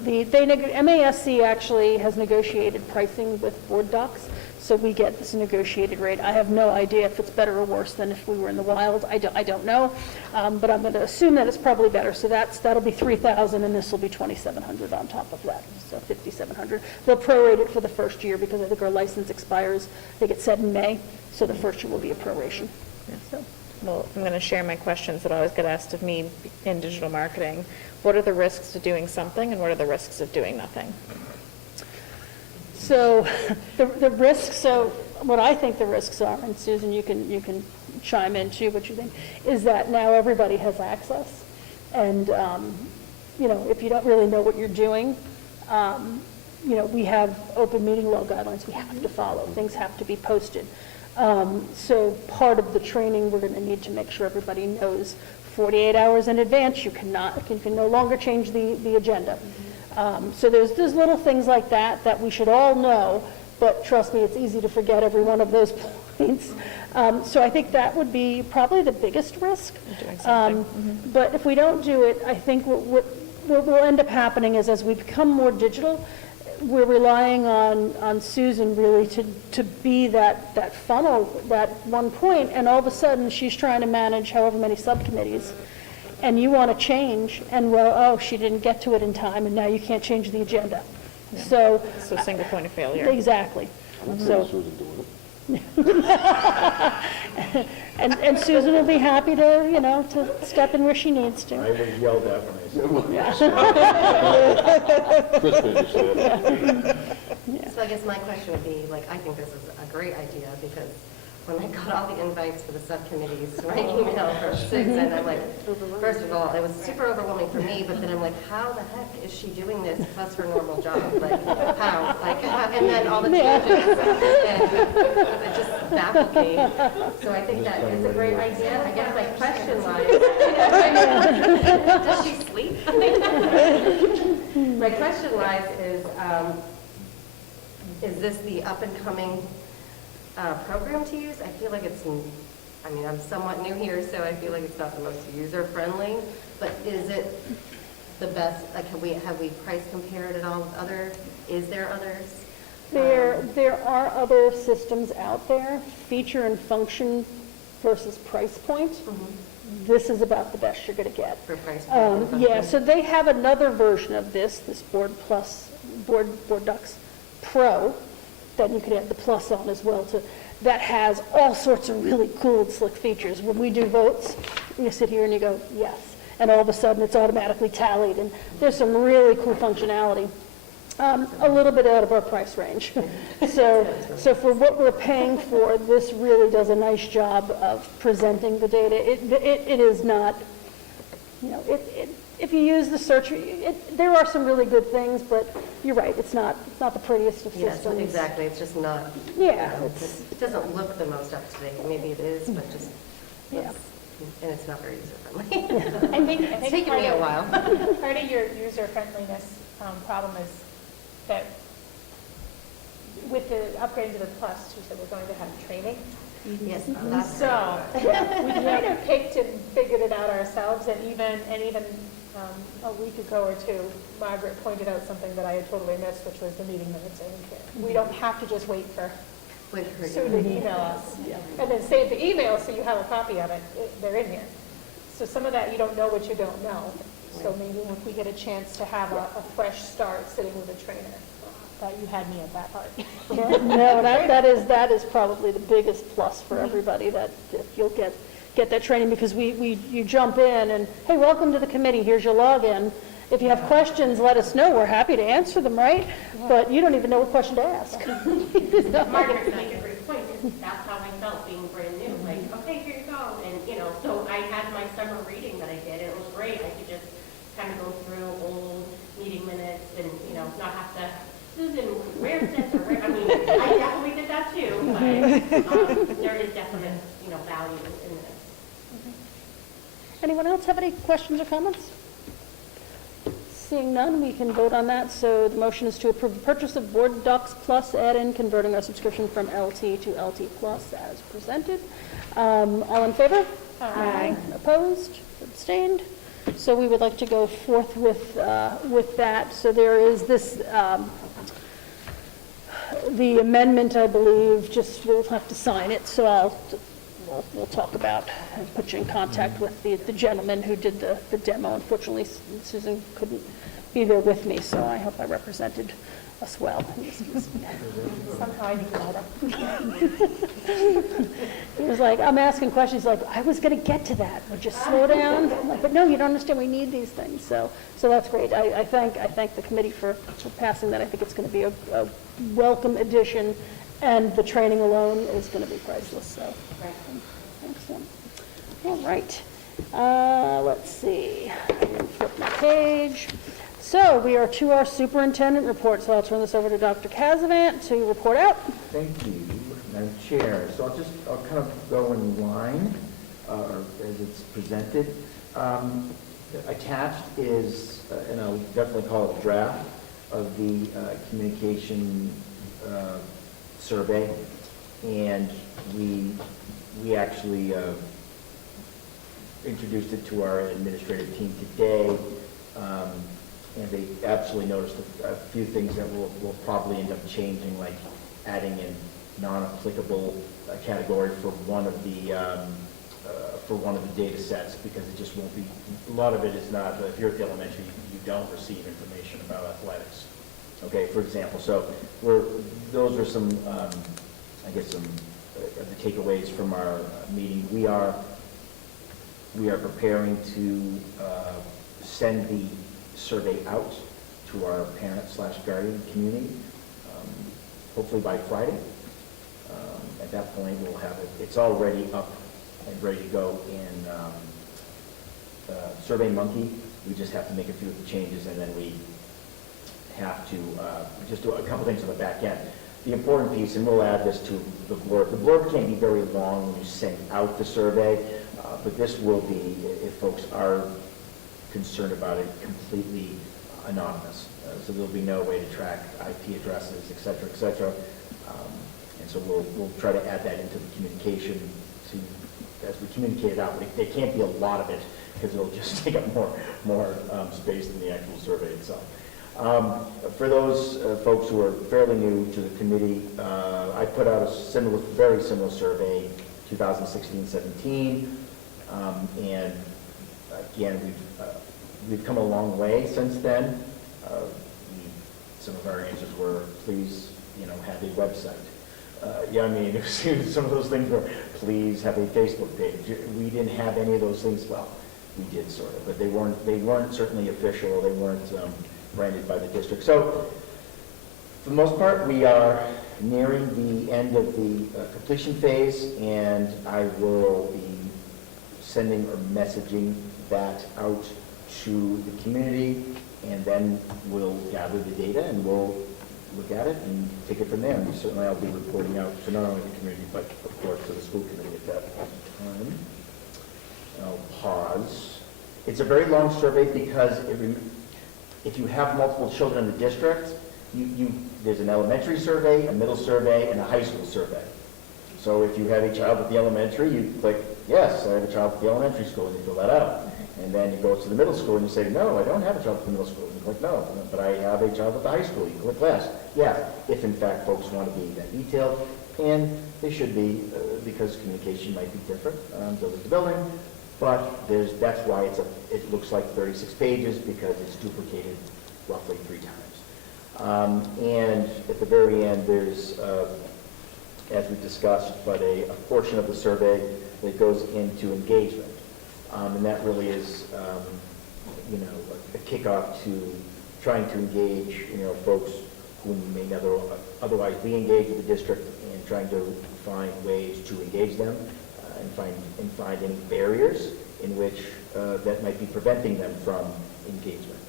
MASC actually has negotiated pricing with board docs, so we get this negotiated rate. I have no idea if it's better or worse than if we were in the wild. I don't know, but I'm going to assume that it's probably better. So that'll be $3,000, and this will be $2,700 on top of that, so $5,700. They'll prorate it for the first year because I think our license expires, I think it said in May, so the first year will be a proration. So. Well, I'm going to share my questions that always get asked of me in digital marketing. What are the risks to doing something, and what are the risks of doing nothing? So the risks, so what I think the risks are, and Susan, you can chime in too, what you think, is that now everybody has access. And, if you don't really know what you're doing, we have open meeting law guidelines we have to follow. Things have to be posted. So part of the training, we're going to need to make sure everybody knows 48 hours in advance, you can no longer change the agenda. So there's little things like that we should all know, but trust me, it's easy to forget every one of those points. So I think that would be probably the biggest risk. Doing something. But if we don't do it, I think what will end up happening is as we become more digital, we're relying on Susan really to be that funnel, that one point, and all of a sudden she's trying to manage however many subcommittees, and you want to change, and she didn't get to it in time, and now you can't change the agenda. Yeah. So Single point of failure. exactly. So Susan doing it. and Susan will be happy to step in where she needs to. I was yelled at when I said that. Chris finished it. So I guess my question would be, I think this is a great idea, because when I got all the invites for the subcommittees to my email for 6, and I'm like, first of all, it was super overwhelming for me, but then I'm like, how the heck is she doing this plus her normal job? How? And then all the changes, and it just baffled me. So I think that is a great idea. I guess my question lies, does she sleep? My question lies is this the up-and-coming program to use? I feel like I'm somewhat new here, so I feel like it's not the most user-friendly, but is it the best? Have we price compared at all with is there others? There are other systems out there, feature and function versus price point. This is about the best you're going to get. For price point? Yeah, so they have another version of this Board Docs Pro, that you could add the plus on as well, that has all sorts of really cool and slick features. When we do votes, you sit here and you go, yes, and all of a sudden it's automatically tallied, and there's some really cool functionality. A little bit out of our price range. So for what we're paying for, this really does a nice job of presenting the data. It is not, you know, if you use the search, there are some really good things, but you're right, it's not the prettiest of Yes, systems. exactly, it's just not, Yeah, it doesn't look the most up to date, maybe it is, but just, yeah. and it's not very user-friendly. I think It's taken me a while. Part of your user-friendliness problem is that with the upgrade to the Plus, you said we're going to have training. Yes, that's. So, we kind of picked and figured it out ourselves, and even a week ago or two, Margaret pointed out something that I had totally missed, which was the meeting minutes are in here. We don't have to just wait for Sue to email us, and then save the email so you have a copy of it. They're in here. So some of that, you don't know what you don't know. So maybe if we get a chance to have a fresh start sitting with a trainer, thought you had me at that part. No, that is probably the biggest plus for everybody, that you'll get that training, because you jump in and, hey, welcome to the committee, here's your login. If you have questions, let us know, we're happy to answer them, right? But you don't even know what question to ask. Margaret's making a great point, because that's how I felt being brand new, like, okay, here you go, and, you know, so I had my summer reading that I did, and it was great, I could just kind of go through old meeting minutes and, you know, not have to, Susan, where's this, or where, I mean, I definitely did that too, but there is definite, you know, value in this. Anyone else have any questions or comments? Seeing none, we can vote on that. So the motion is to approve the purchase of Board Docs Plus add-in, converting our subscription from LT to LT Plus as presented. All in favor? Aye. Opposed? Abstained? So we would like to go forth with that. So there is this, the amendment, I believe, just we'll have to sign it. So we'll talk about and put you in contact with the gentleman who did the demo. Unfortunately, Susan couldn't be there with me, so I hope I represented us well. Somehow I didn't know He was like, I'm asking questions, like, I was going to get to that. Would you slow down? I'm like, but no, you don't understand. We need these things. So that's great. I thank the committee for passing that. I think it's going to be a welcome addition, and the training alone is going to be priceless. So, excellent. All right. Let's see. I'm going to flip my page. So we are to our superintendent report. So I'll turn this over to Dr. Casavant to report out. Thank you, Madam Chair. So I'll kind of go in line as it's presented. Attached is, and I'll definitely call it a draft, of the communication survey. And we actually introduced it to our administrative team today. And they absolutely noticed a few things that will probably end up changing, like adding in non-applicable category for one of the data sets, because it just won't be, a lot of it is not, if you're at the elementary, you don't receive information about athletics. Okay, for example, so those are some, I guess some of the takeaways from our meeting. We are preparing to send the survey out to our parent/guardian community, hopefully by Friday. At that point, we'll have it. It's already up and ready to go in SurveyMonkey. We just have to make a few changes, and then we have to just do a couple things on the back end. The important piece, and we'll add this to the blurb. The blurb can't be very long when you send out the survey, but this will be, if folks are concerned about it, completely anonymous. So there'll be no way to track IP addresses, et cetera, et cetera. And so we'll try to add that into the communication as we communicate it out. But there can't be a lot of it, because it'll just take up more space than the actual survey itself. For those folks who are fairly new to the committee, I put out a very similar survey, 2016-17, and again, we've come a long way since then. Some of our answers were, please, have a website. I mean, some of those things were, please have a Facebook page. We didn't have any of those things. Well, we did sort of, but they weren't certainly official. They weren't branded by the district. So For the most part, we are nearing the end of the completion phase, and I will be sending or messaging that out to the community, and then we'll gather the data and we'll look at it and take it from there. And certainly I'll be reporting out to not only the community, but of course to the school committee at that time. I'll pause. It's a very long survey because if you have multiple children in the district, there's an elementary survey, a middle survey, and a high school survey. So if you have a child at the elementary, you click, yes, I have a child at the elementary school, and you fill that out. And then you go to the middle school and you say, no, I don't have a child at the middle school. And you click, no, but I have a child at the high school. You click yes. Yeah, if in fact folks want to be that detailed, and they should be, because communication might be different building to building. But that's why it looks like 36 pages, because it's duplicated roughly 3 times. And at the very end, there's, as we discussed, but a portion of the survey that goes into engagement. And that really is, a kickoff to trying to engage, folks who may never otherwise be engaged with the district, and trying to find ways to engage them and find any barriers in which that might be preventing them from engagement.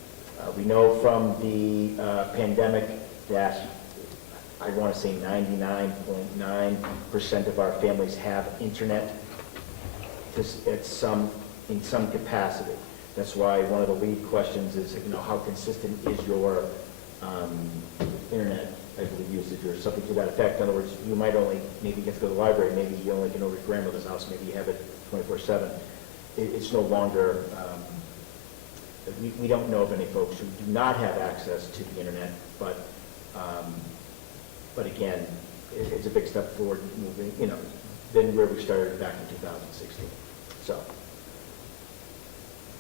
We know from the pandemic that I want to say 99.9% of our families have internet in some capacity. That's why one of the lead questions is, how consistent is your internet, I believe, usage, or something to that effect. In other words, you might only maybe get to go to the library, maybe you only can over at grandmother's house, maybe you have it 24/7. It's no longer, we don't know of any folks who do not have access to the internet, but again, it's a big step forward moving, than where we started back in 2016. So.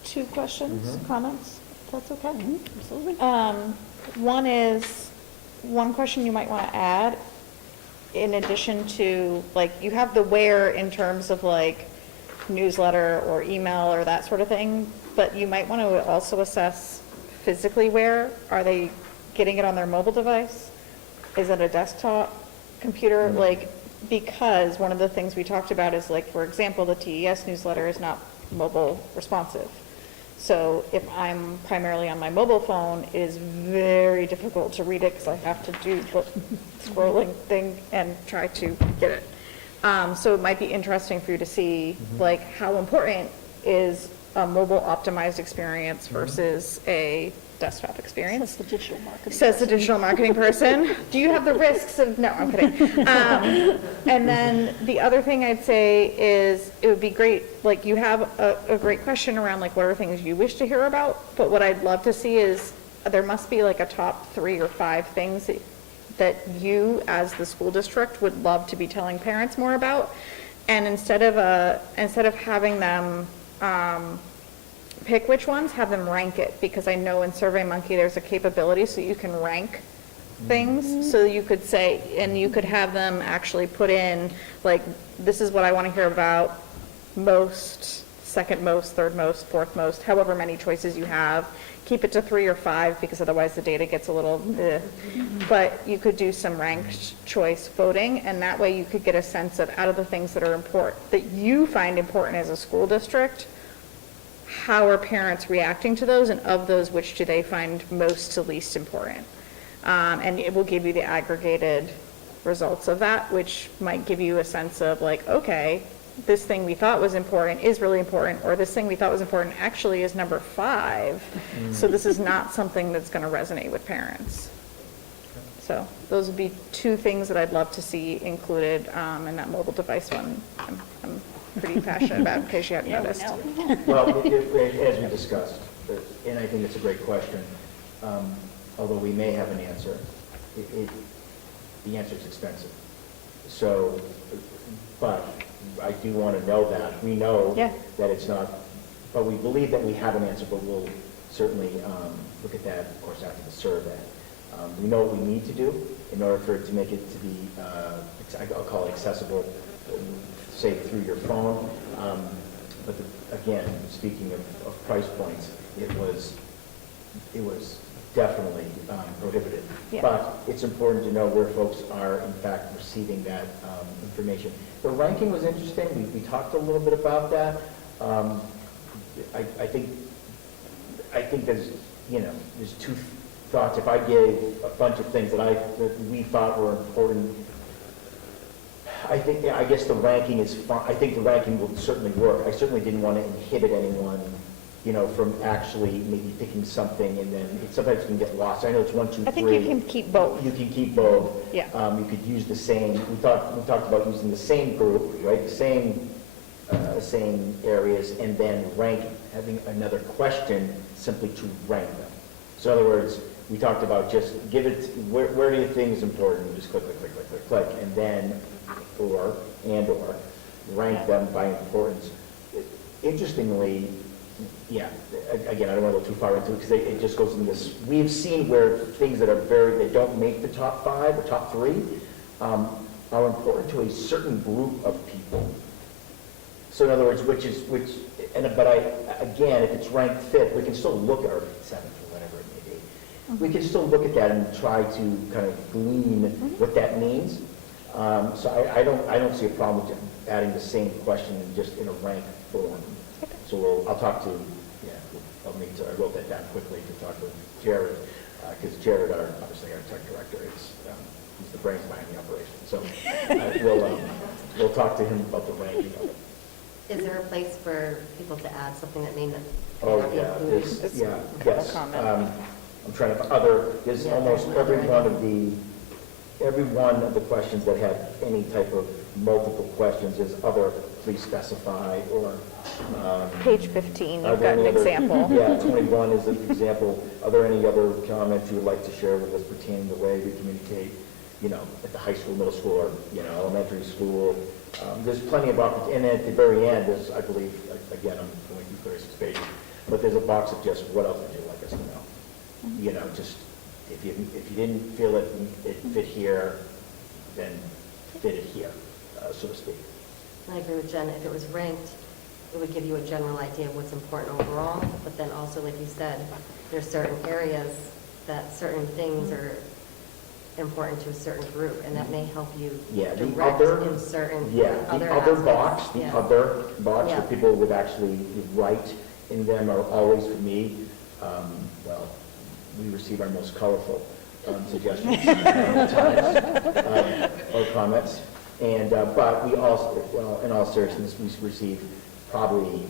2 questions, comments, if that's okay. Absolutely. One question you might want to add, in addition to, you have the where in terms of newsletter or email or that sort of thing, but you might want to also assess physically where. Are they getting it on their mobile device? Is it a desktop computer? Because one of the things we talked about is, for example, the TES newsletter is not mobile responsive. So if I'm primarily on my mobile phone, it is very difficult to read it because I have to do the scrolling thing and try to get it. So it might be interesting for you to see, how important is a mobile optimized experience versus a desktop experience. Says the digital marketing. Says the digital marketing person. Do you have the risks of, no, I'm kidding. And then the other thing I'd say is it would be great, you have a great question around what are things you wish to hear about, but what I'd love to see is there must be a top 3 or 5 things that you as the school district would love to be telling parents more about. And instead of having them pick which ones, have them rank it, because I know in SurveyMonkey there's a capability so you can rank things. So you could say, and you could have them actually put in, this is what I want to hear about most, second most, third most, fourth most, however many choices you have. Keep it to 3 or 5, because otherwise the data gets a little, but you could do some ranked choice voting, and that way you could get a sense of, out of the things that are important, that you find important as a school district, how are parents reacting to those, and of those, which do they find most to least important? And it will give you the aggregated results of that, which might give you a sense of okay, this thing we thought was important is really important, or this thing we thought was important actually is number 5. So this is not something that's going to resonate with parents. So those would be 2 things that I'd love to see included in that mobile device one. I'm pretty passionate about, in case you haven't noticed. Well, as we discussed, and I think it's a great question, although we may have an answer, the answer is expensive. So, but I do want to know that. We know that it's not, but we believe that we have an answer, but we'll certainly look at that, of course, after the survey. We know what we need to do in order for it to make it to be, I'll call it accessible, say through your phone. But again, speaking of price points, it was definitely prohibited. Yeah. But it's important to know where folks are, in fact, receiving that information. The ranking was interesting. We talked a little bit about that. I think there's, there's two thoughts. If I gave a bunch of things that we thought were important, I guess the ranking is fine. I think the ranking will certainly work. I certainly didn't want to inhibit anyone, from actually maybe picking something, and then sometimes it can get lost. I know it's 1, 2, 3. I think you can keep both. You can keep both. Yeah. You could use the same. We talked about using the same group, right? The same areas, and then having another question simply to rank them. So in other words, we talked about just give it, where do you think is important? Just click, and then, or rank them by importance. Interestingly, yeah, again, I don't want to go too far into it because it just goes into this. We've seen where things that don't make the top 5 or top 3 are important to a certain group of people. So in other words, again, if it's ranked 5th, we can still look at, or 7th or whatever it may be. We can still look at that and try to kind of glean what that means. So I don't see a problem with adding the same question just in a ranked form. So I'll talk to, I wrote that down quickly to talk to Jared, because Jared, obviously our tech director, he's the brains behind the operation. So we'll talk to him about the ranking of it. Is there a place for people to add something that may not be Yeah, included? yes. I'm trying to, there's almost every one of the questions that have any type of multiple questions is other, please specify, or. Page 15, Are you've there got an any other- example. Yeah, 21 is an example. Are there any other comments you would like to share with us pertaining to the way we communicate, at the high school, middle school, or, elementary school? There's plenty of opportunity, and then at the very end, there's, I believe, again, I'm going through 36 pages, but there's a box of just what else would you like us to know? Just if you didn't feel it fit here, then fit it here, so to speak. I agree with Jen. If it was ranked, it would give you a general idea of what's important overall, but then also, like you said, there's certain areas that certain things are important to a certain group, and that may help you direct in certain other aspects. The other box where people would actually write in them are always, for me, we receive our most colorful suggestions or comments. And, but we also, in all seriousness, we receive probably,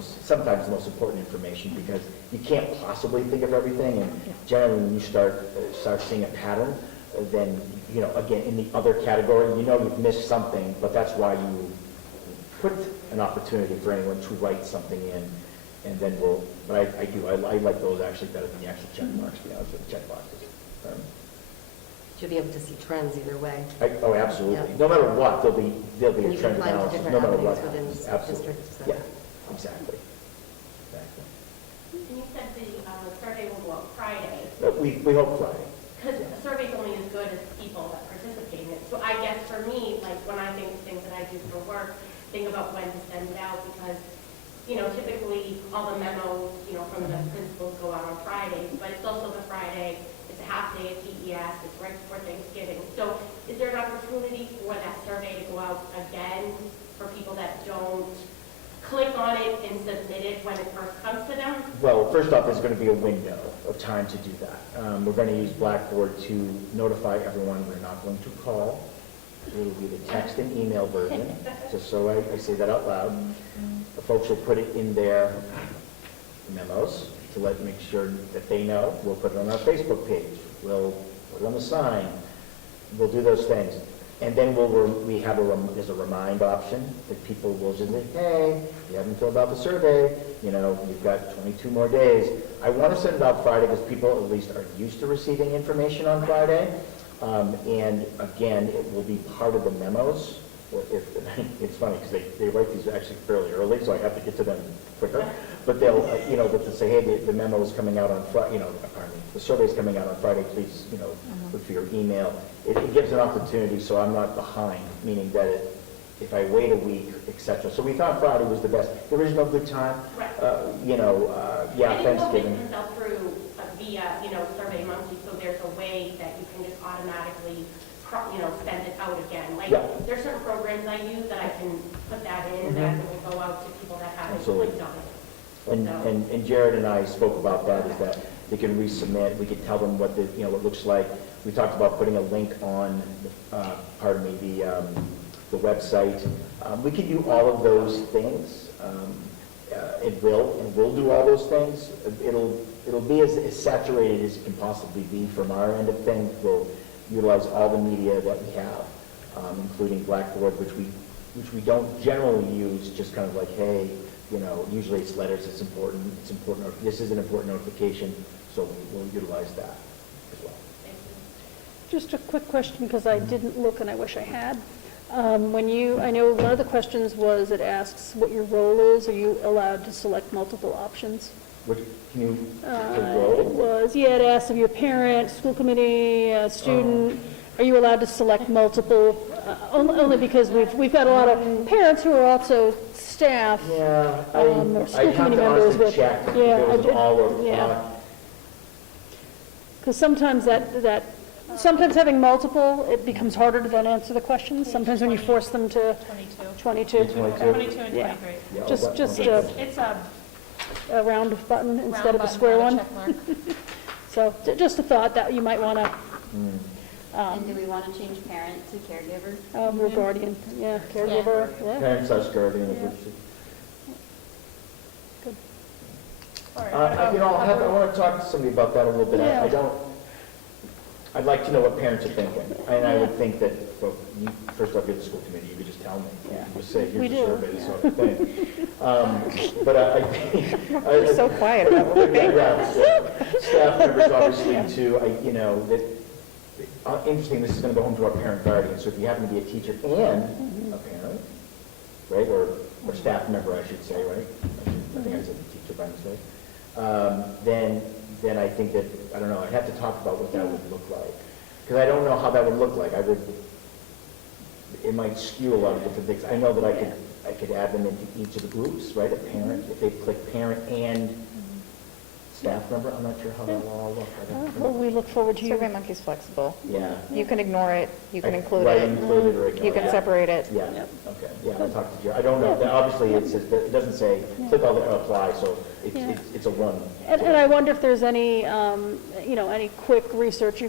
sometimes the most important information, because you can't possibly think of everything, and generally when you start seeing a pattern, then, again, in the other category, you've missed something, but that's why you put an opportunity for anyone to write something in, and then I like those actually better than the actual check marks, to be honest with the check boxes. You'll be able to see trends either way. Absolutely. Yeah. No matter what, there'll be a And you can trend apply to analysis, different no matter avenues what. within Absolutely. districts. So. Yeah, exactly. And you said the survey will go out Friday, But we hope Friday. because a survey's only as good as the people that participate in it. So I guess for me, like when I think of things that I do for work, think about when to send it out, because, typically all the memos, from the principals go out on Fridays, but it's also the Friday, it's a half day at TES, it's right before Thanksgiving. So is there an opportunity for that survey to go out again for people that don't click on it and submit it when it first comes to them? Well, first off, there's going to be a window of time to do that. We're going to use Blackboard to notify everyone. We're not going to call. It will be the text and email version, just so I say that out loud. The folks will put it in their memos to make sure that they know. We'll put it on our Facebook page. We'll put it on the sign. We'll do those things. And then there's a remind option that people will just say, hey, you haven't filled out the survey, you've got 22 more days. I want to send it out Friday because people at least are used to receiving information on Friday. And again, it will be part of the memos. It's funny because they write these actually fairly early, so I have to get to them quicker. But they'll, but to say, hey, the memo is coming out on Friday, the survey is coming out on Friday, please, look for your email. It gives an opportunity so I'm not behind, meaning that if I wait a week, etc. So we thought Friday was the best. There is no good time. Right. Thanksgiving. I think it comes out through a Survey Monkey, so there's a way that you can just automatically, send it out again. Like, Yeah. there's certain programs I use that I can put that in, and that will go out to people that haven't Absolutely. clicked on it. And Jared and I spoke about that, is that they can resubmit, we could tell them what what it looks like. We talked about putting a link on, the website. We can do all of those things. It will do all those things. It'll be as saturated as it can possibly be from our end of things. We'll utilize all the media that we have, including Blackboard, which we don't generally use, just kind of like, hey, usually it's letters, it's important, this is an important notification, so we'll utilize that as well. Just a quick question, because I didn't look and I wish I had. I know one of the questions was, it asks what your role is. Are you allowed to select multiple options? Can you, It was, it asks if you're a parent, school committee, a student, are you allowed to select multiple? Only because we've got a lot of parents who are also staff. Yeah, or school I have committee to members honestly with. check if Yeah, there was all of, Because sometimes sometimes having multiple, it becomes harder to then answer the questions. Sometimes when you force them to 22. 22. 22 and Yeah. 23. Yeah, Just It's a round button instead of a round square button, one. not a check mark. So just a thought that you might want to, And do we want to change parent to caregiver? or guardian, caregiver, yeah. parents are guardian. Good. All right, I want to talk to somebody about that a little bit. Yeah. I'd like to know what parents are thinking. And I would think that, well, first off, you're the school committee, you could just tell me. Yeah. You just say, We here's the do, survey, this yeah. sort of thing. But I think. We're so quiet about what we're thinking. Staff members, obviously, too, interesting, this is going to go home to our parent guardian. So if you happen to be a teacher and a parent, right, or staff member, I should say, right? I think I said teacher by mistake. Then I think that, I don't know, I'd have to talk about what that would look like. Because I don't know how that would look like. It might skew a lot of different things. I know that I could add them into each of the groups, right? A parent, if they click parent and staff member, I'm not sure how that will all look. I don't Well, know. we look forward to you. Survey Monkey's flexible. Yeah. You can ignore it, you can include Right, it, include it or ignore you can it. separate it. Yeah, Yep. okay, yeah, I'll talk to Jerry. I don't know, obviously, it doesn't say, click all the apply, so Yeah. it's a one. And I wonder if there's any, any quick research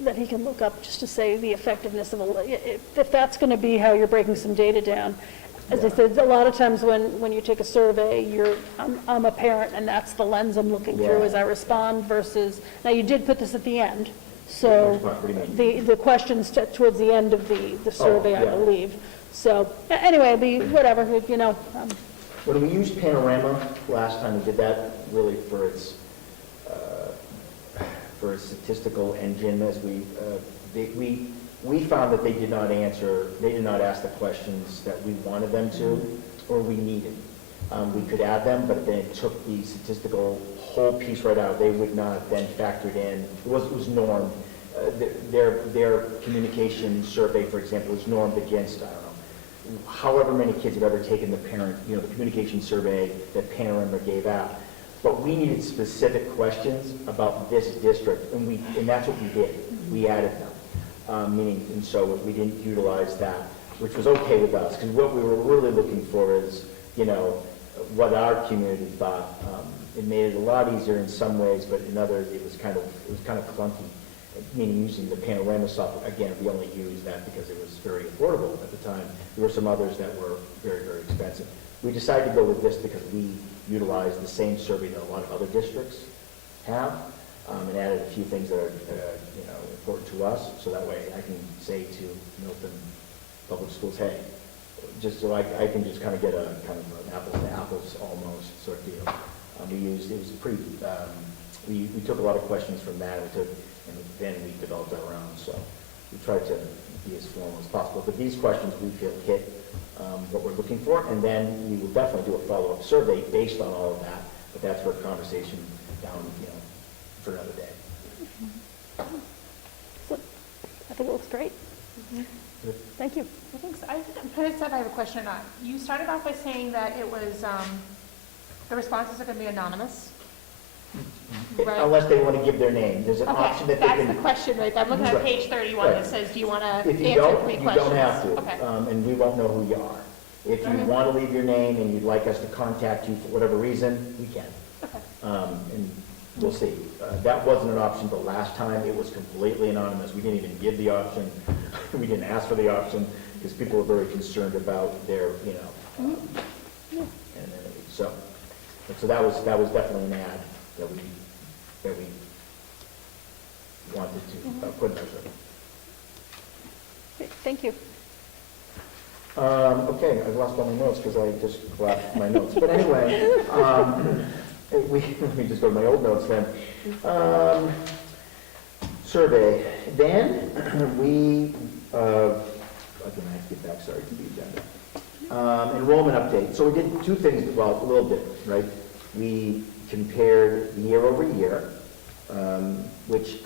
that he can look up just to say the effectiveness of, if that's going to be how you're breaking some data down. As I said, a lot of times when you take a survey, I'm a parent, and that's the lens I'm looking through Yeah. as I respond versus, now you did put this at the end, so What do you mean? the questions towards the end of the survey, I yeah. believe. So, anyway, whatever, When we used Panorama last time, we did that really for its statistical engine, as we found that they did not ask the questions that we wanted them to, or we needed. We could add them, but then it took the statistical whole piece right out. They would not then factor it in. It was normed. Their communication survey, for example, is normed against, I don't know, however many kids have ever taken the communication survey that Panorama gave out. But we needed specific questions about this district, and that's what we did. We added them. And so we didn't utilize that, which was okay with us, because what we were really looking for is, what our community thought. It made it a lot easier in some ways, but in others, it was kind of clunky. Meaning using the Panorama software, again, we only used that because it was very affordable at the time. There were some others that were very, very expensive. We decided to go with this because we utilized the same survey that a lot of other districts have, and added a few things that are, important to us, so that way I can say to Milton Public Schools, hey, just so I can just kind of get a kind of an apples to apples almost sort of deal. We took a lot of questions from that, and then we developed our own, so we tried to be as formal as possible. But these questions we feel hit what we're looking for, and then we will definitely do a follow-up survey based on all of that, but that's for a conversation down, for another day. I think it looks great. Good. Thank you. I think so. I have a question. You started off by saying that it was, the responses are going to be anonymous. Right. Unless they want to give their name. There's an Okay, option that they that's can. the question, right? I'm looking at Right. page 31 Right. that says, do you want to If you answer don't, 3 you questions? don't have to, Okay. and we won't know who you are. If you want to leave your name and you'd like us to contact you for whatever reason, we can. And we'll see. That wasn't an option the last time. It was completely anonymous. We didn't even give the option. We didn't ask for the option because people were very concerned about their, and so that was definitely an ad that we wanted to put in our survey. Great, thank you. Okay, I've lost all my notes because I just left my notes. But anyway, let me just go to my old notes then. Survey. Then we, again, I have to get back, sorry, to the agenda. Enrollment update. So we did two things, well, a little bit, right? We compared year over year, which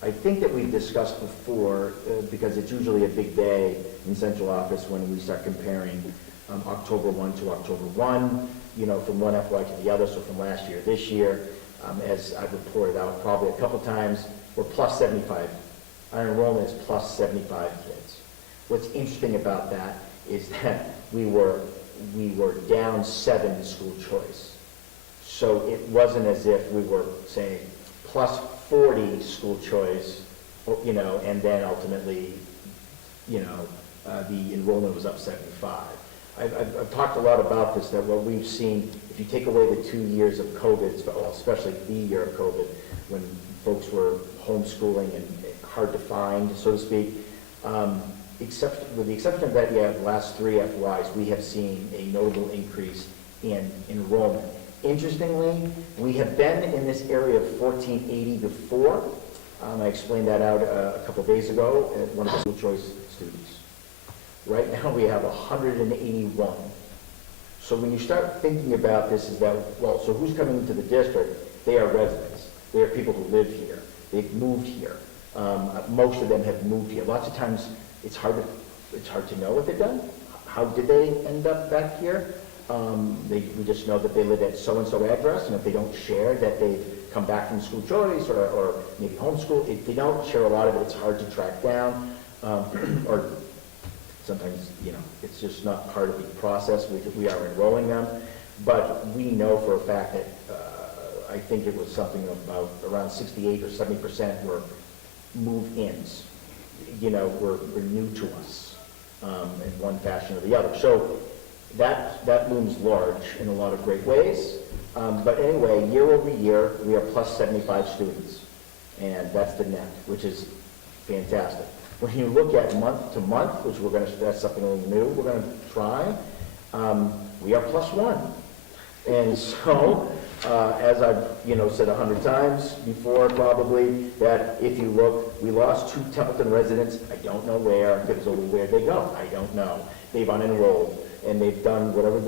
I think that we've discussed before, because it's usually a big day in central office when we start comparing October 1 to October 1, from one FY to the other, so from last year, this year. As I've reported out probably a couple times, we're plus 75. Our enrollment is plus 75 kids. What's interesting about that is that we were down 7 in school choice. So it wasn't as if we were saying plus 40 school choice, and then ultimately, the enrollment was up 75. I've talked a lot about this, that what we've seen, if you take away the 2 years of COVID, well, especially the year of COVID, when folks were homeschooling and hard to find, so to speak, with the exception of that, the last 3 FYs, we have seen a notable increase in enrollment. Interestingly, we have been in this area of 1480 before. I explained that out a couple of days ago at one of the school choice students. Right now we have 181. So when you start thinking about this, is that, well, so who's coming into the district? They are residents. They are people who live here. They've moved here. Most of them have moved here. Lots of times it's hard to know what they've done. How did they end up back here? We just know that they live at so-and-so address, and if they don't share that they've come back from school choice or maybe homeschool, if they don't share a lot of it, it's hard to track down, or sometimes, it's just not part of the process. We are enrolling them, but we know for a fact that I think it was something about around 68 or 70% were move-ins, were new to us in one fashion or the other. So that looms large in a lot of great ways. But anyway, year over year, we are plus 75 students, and that's the net, which is fantastic. When you look at month to month, which that's something new we're going to try, we are plus 1. And so, as I've said 100 times before probably, that if you look, we lost 2 Templeton residents. I don't know where, because where they go, I don't know. They've unenrolled, and they've done whatever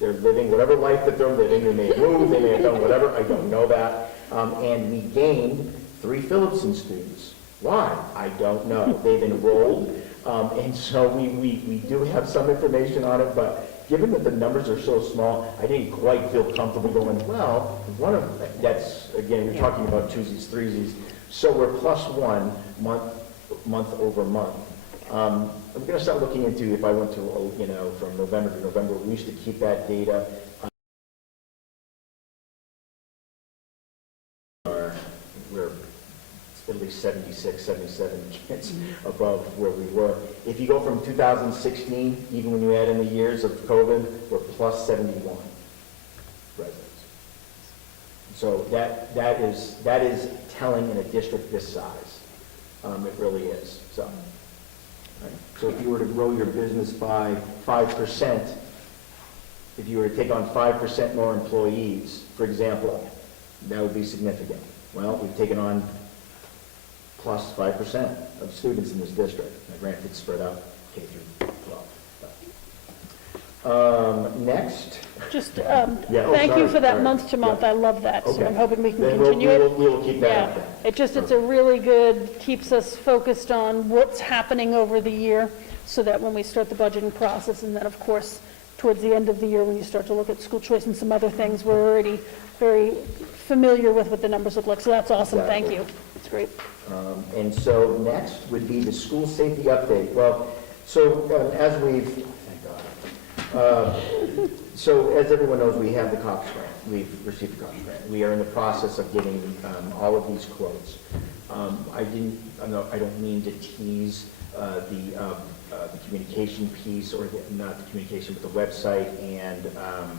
they're living, whatever life that they're living. They may have moved, they may have done whatever, I don't know that. And we gained 3 Phillipson students. Why? I don't know. They've enrolled, and so we do have some information on it, but given that the numbers are so small, I didn't quite feel comfortable going, well, that's, again, you're talking about twosies, threesies, so we're plus 1 month over month. I'm going to start looking into, if I went to, from November to November, we used to keep that data. We're at least 76, 77 kids above where we were. If you go from 2016, even when you add in the years of COVID, we're plus 71 residents. So that is telling in a district this size. It really is. So, right. So if you were to grow your business by 5%, if you were to take on 5% more employees, for example, that would be significant. Well, we've taken on plus 5% of students in this district. Now, granted, it's spread out K through 12. Next. Just, Yeah, thank you for that sorry. month to month. Yeah. I love that. So Okay. I'm hoping we can Then continue it. we will keep that Yeah, up then. it's a really good, keeps us focused on what's happening over the year, so that when we start the budgeting process, and then, of course, towards the end of the year, when you start to look at school choice and some other things, we're already very familiar with what the numbers look like, so that's awesome, thank Exactly. you. That's great. And so next would be the school safety update. Well, so as we've, thank God. So as everyone knows, we have the COPS grant. We've received the COPS grant. We are in the process of getting all of these quotes. I don't mean to tease the communication piece, or not the communication, but the website and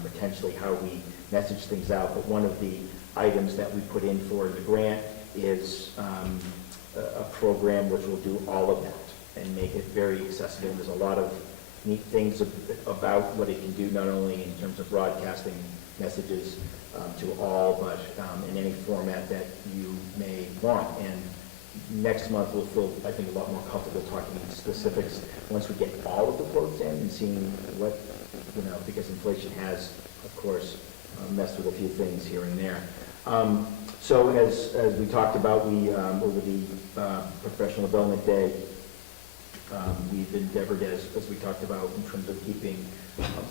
potentially how we message things out. But one of the items that we put in for the grant is a program which will do all of that and make it very accessible. There's a lot of neat things about what it can do, not only in terms of broadcasting messages to all, but in any format that you may want. And next month we'll feel, I think, a lot more comfortable talking specifics once we get all of the quotes in and seeing what, because inflation has, of course, messed with a few things here and there. So as we talked about, we over the Professional Development Day, we've endeavored, as we talked about, in terms of keeping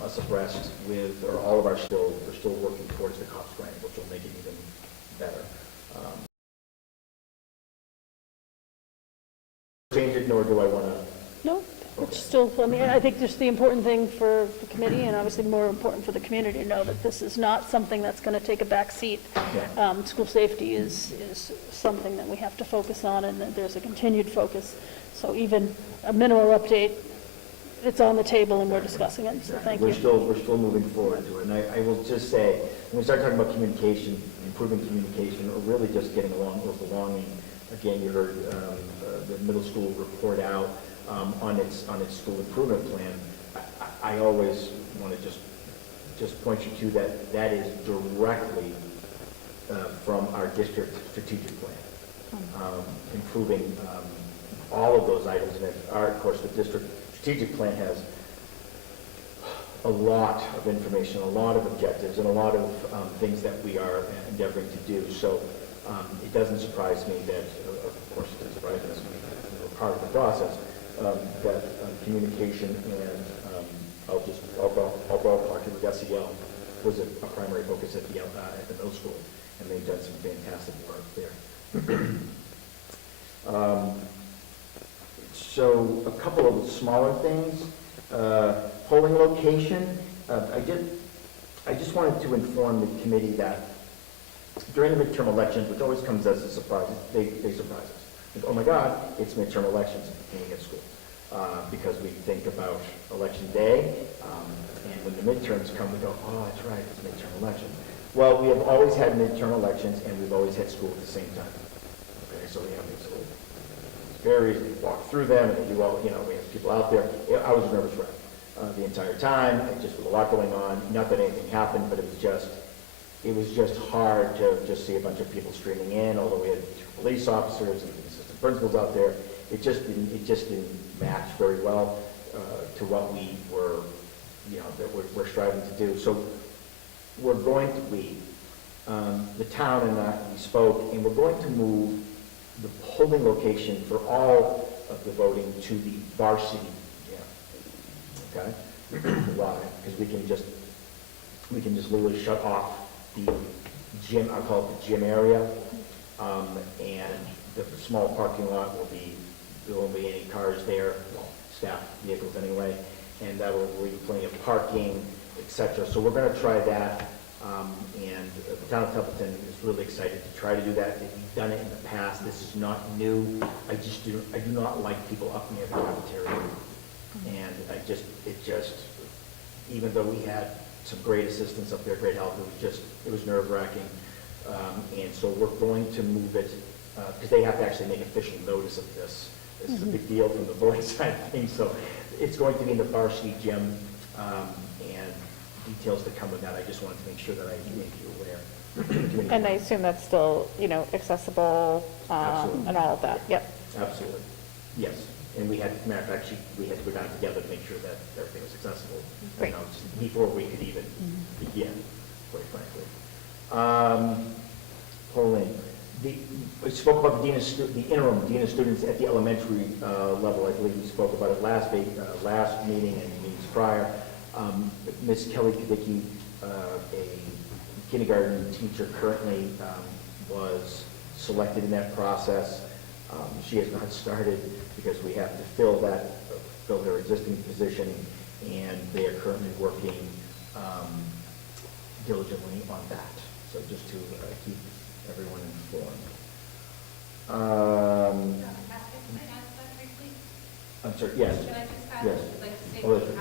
us abreast with, or all of our we're still working towards the COPS grant, which will make it even better. Change it, nor do I want to. No, it's still, I mean, I think just the important thing for the committee, and obviously more important for the community, to know that this is not something that's going to take a back seat. School safety is something that we have to focus on, and that there's a continued focus. So even a minimal update, it's on the table and we're discussing it, so thank you. We're still moving forward to it. And I will just say, when we start talking about communication, improving communication, or really just getting along or belonging, again, you heard the middle school report out on its school improvement plan. I always want to just point you to that. That is directly from our district strategic plan, improving all of those items. And of course, the district strategic plan has a lot of information, a lot of objectives, and a lot of things that we are endeavoring to do. So it doesn't surprise me that, of course it doesn't surprise us, we're part of the process, that communication and I'll talk to with SEL was a primary focus at the middle school, and they've done some fantastic work there. So a couple of smaller things. Polling location. I just wanted to inform the committee that during the midterm elections, which always comes as a surprise, they surprise us. Like, oh my God, it's midterm elections being at school. Because we think about election day, and when the midterms come, we go, oh, that's right, it's midterm elections. Well, we have always had midterm elections, and we've always had school at the same time. Okay, so we have school. It's very easy to walk through them, and they do all, we have people out there. I was a nervous wreck the entire time. It just was a lot going on. Not that anything happened, but it was just hard to just see a bunch of people streaming in, although we had police officers and assistant principals out there. It just didn't match very well to what we were, that we're striving to do. So we're going to, the town and I, we spoke, and we're going to move the polling location for all of the voting to the varsity gym. Okay? Why? Because we can just literally shut off the gym, I call it the gym area, and the small parking lot there won't be any cars there, well, staff vehicles anyway, and that will leave plenty of parking, etc. So we're going to try that, and the town of Templeton is really excited to try to do that. We've done it in the past. This is not new. I do not like people up near the cafeteria, and even though we had some great assistance up there, great help, it was nerve-wracking, and so we're going to move it, because they have to actually make official notice of this. This is a big deal from the voting side of things, so it's going to be in the varsity gym, and details that come with that. I just wanted to make sure that I make you aware. And I assume that's still, accessible, and all of that, yep. Absolutely, yes. And we had, matter of fact, we had to go down together to make sure that everything was accessible. Great. Before we could even begin, quite frankly. Polling. We spoke about the interim dean of students at the elementary level. I believe we spoke about it last meeting and meetings prior. Ms. Kelly Kadicki, a kindergarten teacher currently was selected in that process. She has not started because we have to fill her existing position, and they are currently working diligently on that. So just to keep everyone informed. Can I ask that briefly? I'm sorry, yes. Can I just add, Yes. like, to say Elizabeth.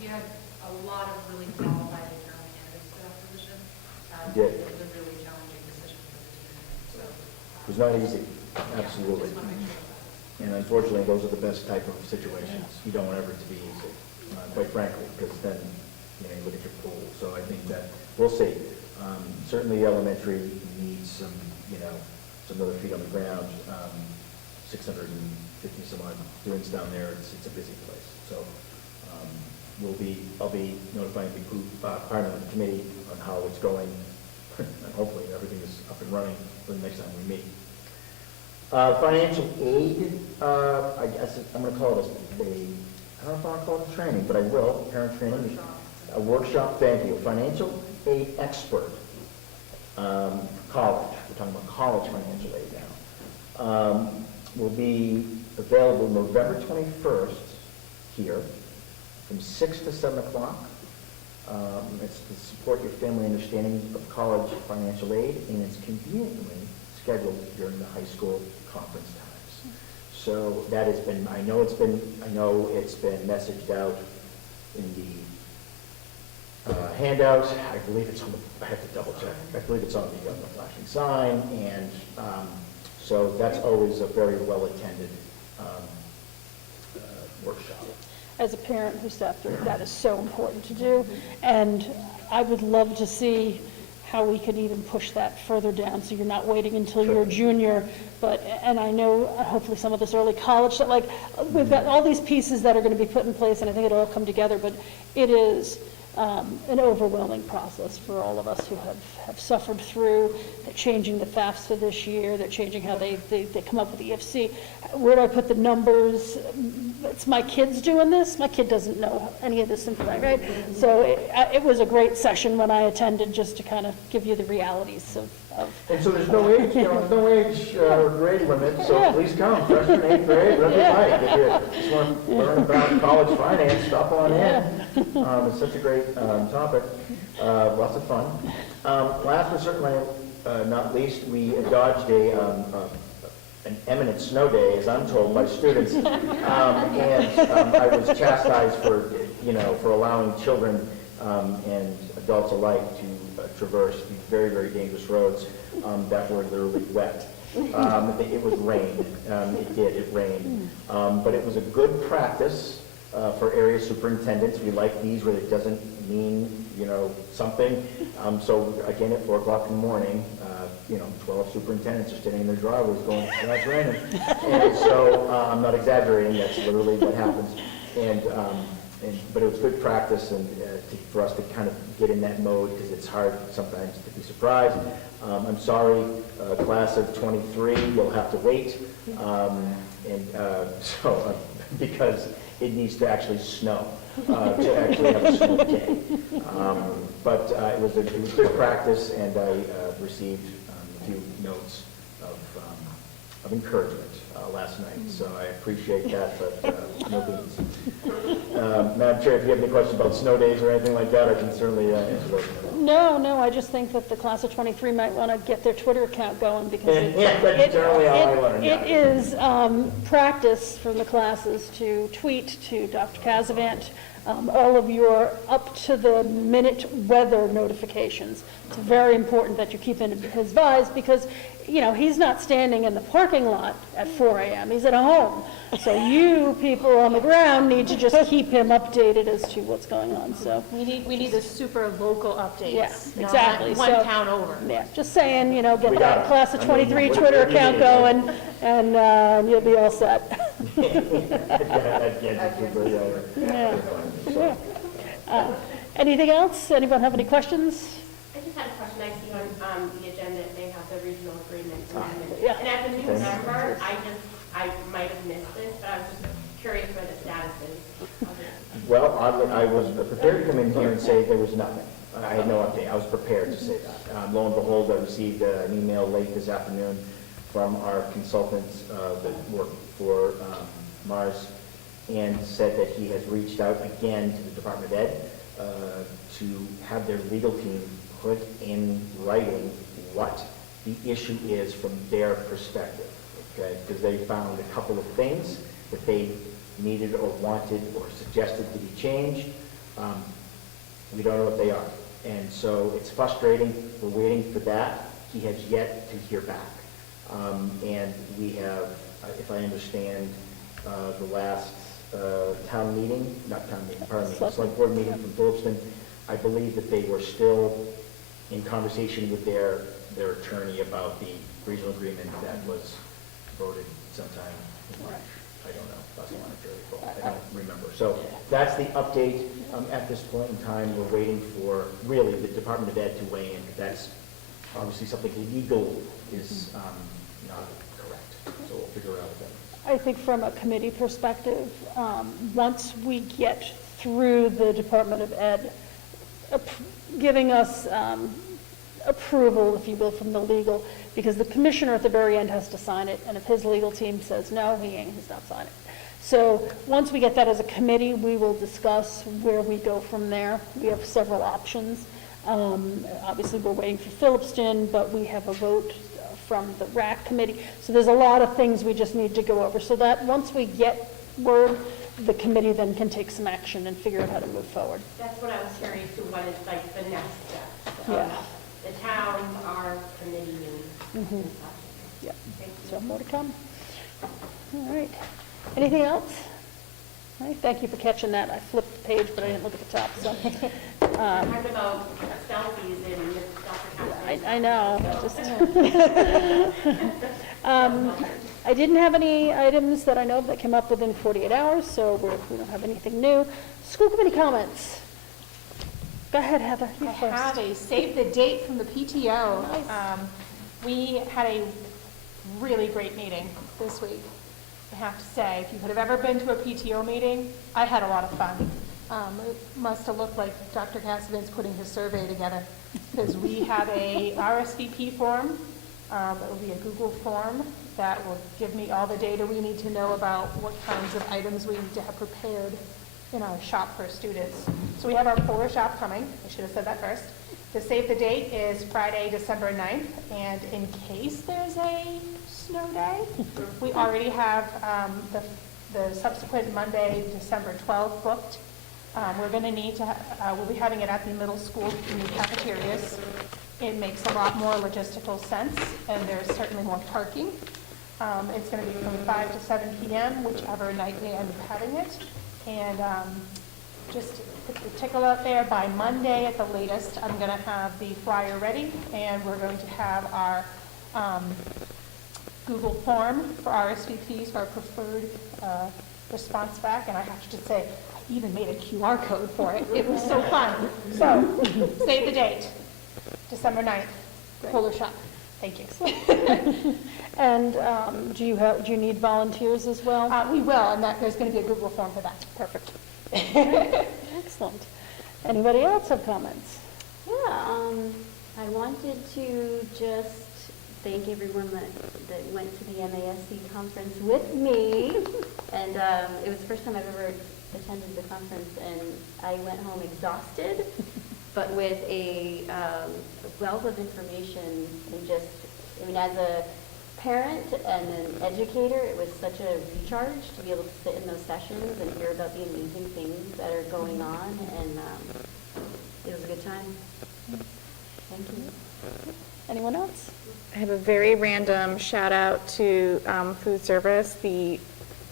we had a lot of really qualified internal candidates for that position. You did. It was a really challenging decision for the team, so. It was not easy, absolutely. Just want to make sure about that. And unfortunately, those are the best type of situations. You don't want ever to be easy, quite frankly, because then, you look at your pool. So I think that, we'll see. Certainly elementary needs some, some other feet on the ground. 650 some odd students down there, it's a busy place. So I'll be notifying the group, part of the committee on how it's going. And hopefully everything is up and running for the next time we meet. Financial aid, I guess I'm going to call it I don't know if I want to call it a training, but I will, parent training. A workshop, thank you. Financial aid expert, college, we're talking about college financial aid now, will be available November 21st here from 6 to 7 o'clock. It's to support your family understanding of college financial aid, and it's conveniently scheduled during the high school conference times. So that has been, I know it's been messaged out in the handout. I believe it's on the, I have to double check. I believe it's on the flashing sign, and so that's always a very well-attended workshop. As a parent who sat through it, that is so important to do. And I would love to see how we could even push that further down, so you're not waiting until you're a junior. But, and I know hopefully some of this early college, that like, we've got all these pieces that are going to be put in place, and I think it'll all come together, but it is an overwhelming process for all of us who have suffered through. They're changing the FAFSA this year, they're changing how they come up with the EFC. Where do I put the numbers? It's my kids doing this. My kid doesn't know any of this information, right? So it was a great session when I attended, just to kind of give you the realities of And so there's no age, grade limit, so Yeah. please come, freshman, 8th grade, whatever you like. If you just want to learn about college finance, stop on in. It's such a great topic, lots of fun. Last but certainly not least, we dodged an imminent snow day, as I'm told by students, and I was chastised for allowing children and adults alike to traverse these very, very dangerous roads that were literally wet. It was rain. It rained. But it was a good practice for area superintendents. We like these where it doesn't mean, something. So again, at 4 o'clock in the morning, 12 superintendents are sitting in their driveways going, "That's raining." And so I'm not exaggerating. That's literally what happens. But it was good practice for us to kind of get in that mode, because it's hard sometimes to be surprised. I'm sorry, class of 23, you'll have to wait, because it needs to actually snow to actually have a snow day. But it was good practice, and I received a few notes of encouragement last night, so I appreciate that, but no beans. Madam Chair, if you have any questions about snow days or anything like that, I can certainly answer those. No, I just think that the class of 23 might want to get their Twitter account going, because that's generally how I learn. it is practice from the classes to tweet to Dr. Casavant all of your up-to-the-minute weather notifications. It's very important that you keep in his advised, because he's not standing in the parking lot at 4 a.m. He's at home. So you people on the ground need to just keep him updated as to what's going on. So We need the super local updates. Yeah, not exactly. One So- town over. yeah, just saying, get We got that it. class of 23 what Twitter do you account need? going, and you'll be all set. Yeah. Anything else? Anyone have any questions? I just had a question. I see on the agenda, they have the regional agreement amendment. Yeah. And as a new member, I might have missed this, but I was just curious where the status is of it. Well, I was prepared to come in here and say there was nothing. I had no update. I was prepared to say that. Lo and behold, I received an email late this afternoon from our consultants that work for Mars, and said that he has reached out again to the Department of Ed to have their legal team put in writing what the issue is from their perspective, okay? Because they found a couple of things that they needed or wanted or suggested to be changed. We don't know what they are. And so it's frustrating. We're waiting for that. He has yet to hear back. And we have, if I understand, the last town meeting, not town meeting, pardon me, select board meeting from Phillipston, I believe that they were still in conversation with their attorney about the regional agreement that was voted sometime, I don't know, last month or April, I don't remember. So that's the update. At this point in time, we're waiting for really the Department of Ed to weigh in. That's obviously something legal is not correct. So we'll figure out that. I think from a committee perspective, once we get through the Department of Ed giving us approval, if you will, from the legal, because the commissioner at the very end has to sign it, and if his legal team says no, he's not signing it. So once we get that as a committee, we will discuss where we go from there. We have several options. Obviously, we're waiting for Phillipston, but we have a vote from the RAC committee. So there's a lot of things we just need to go over. So that once we get word, the committee then can take some action and figure out how to move forward. That's what I was curious to, what is like the next step? Yeah. The town, our committee, and such. Yeah. Thank you. So more to come. All right. Anything else? All right. Thank you for catching that. I flipped the page, but I didn't look at the top. So Talked about selfies and Dr. I know. I didn't have any items that I know of that came up within 48 hours, so we don't have anything new. School committee comments. Go ahead, Heather. You I first. have a save the date from the PTO. We had a really great meeting this week. I have to say, if you could have ever been to a PTO meeting, I had a lot of fun. It must have looked like Dr. Cassavant's putting his survey together, because we have a RSVP form. It will be a Google form that will give me all the data we need to know about what kinds of items we need to have prepared in our shop for students. So we have our polar shop coming. I should have said that first. The save the date is Friday, December 9th, and in case there's a snow day, we already have the subsequent Monday, December 12th booked. We're going to need to, we'll be having it at the middle school in the cafeterias. It makes a lot more logistical sense, and there's certainly more parking. It's going to be from 5 to 7 p.m., whichever night we end up having it. And just put the tickle out there. By Monday at the latest, I'm going to have the flyer ready, and we're going to have our Google form for RSVPs, for our preferred response back. And I have to say, I even made a QR code for it. It was so fun. So, save the date, December 9th, Polar Shop. Thank you. And do you need volunteers as well? We will, and there's going to be a Google form for that. Perfect. Excellent. Anybody else have comments? Yeah, I wanted to just thank everyone that went to the MASC conference with me. And it was the first time I've ever attended the conference, and I went home exhausted, but with a wealth of information. And just, I mean, as a parent and an educator, it was such a recharge to be able to sit in those sessions and hear about the amazing things that are going on, and it was a good time. Thank you. Anyone else? I have a very random shout out to food service. The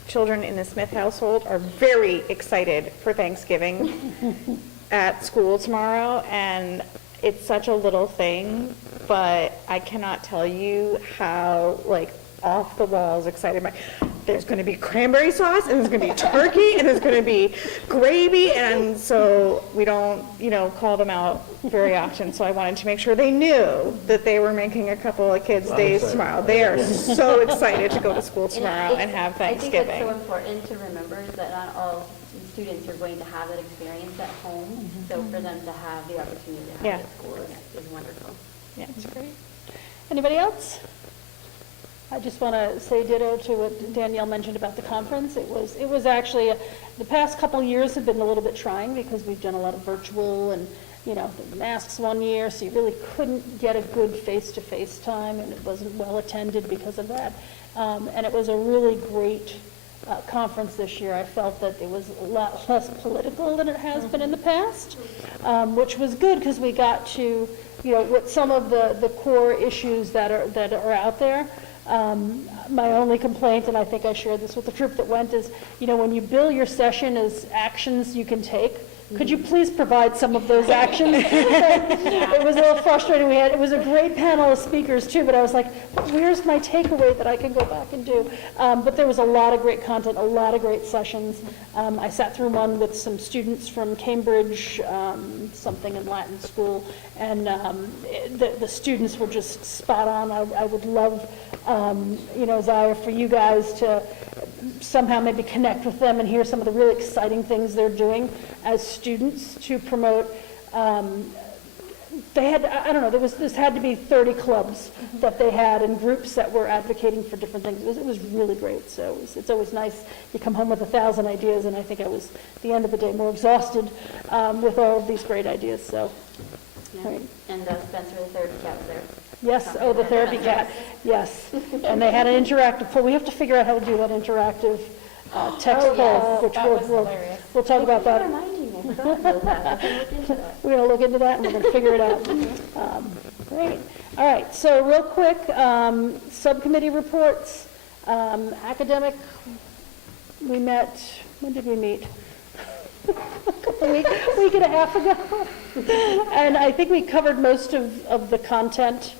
children in the Smith household are very excited for Thanksgiving at school tomorrow, and it's such a little thing, but I cannot tell you how, like, off the walls excited. there's going to be cranberry sauce, and there's going to be turkey, and there's going to be gravy, and so we don't, call them out very often. So I wanted to make sure they knew that they were making a couple of kids' days tomorrow. They are so excited to go to school tomorrow and have Thanksgiving. I think it's so important to remember that not all students are going to have that experience at home. So for them to have the opportunity to have it at school is wonderful. Yeah, it's great. Anybody else? I just want to say ditto to what Danielle mentioned about the conference. It was actually, the past couple years have been a little bit trying because we've done a lot of virtual and, the masks one year, so you really couldn't get a good face-to-face time, and it wasn't well attended because of that. And it was a really great conference this year. I felt that it was a lot less political than it has been in the past, which was good because we got to, what some of the core issues that are out there. My only complaint, and I think I shared this with the group that went, is, when you bill your session as actions you can take, could you please provide some of those actions? It was a little frustrating. It was a great panel of speakers too, but I was like, where's my takeaway that I can go back and do? But there was a lot of great content, a lot of great sessions. I sat through one with some students from Cambridge, something in Latin school, and the students were just spot on. I would love, Zaya, for you guys to somehow maybe connect with them and hear some of the really exciting things they're doing as students to promote. They had, I don't know, this had to be 30 clubs that they had and groups that were advocating for different things. It was really great. So it's always nice. You come home with 1,000 ideas, and I think I was, at the end of the day, more exhausted with all of these great ideas. So, Yeah. right. And Spencer, the third cat was there. Yes, the therapy cat, yes. And they had an interactive poll. We have to figure out how to do that interactive text poll, which we'll talk about that. Reminding me, I forgot about that. I can look into that. We're going to look into that, and we're going to figure it out. Great. All right, so real quick, subcommittee reports. Academic, we met, when did we meet? A week and a half ago. And I think we covered most of the content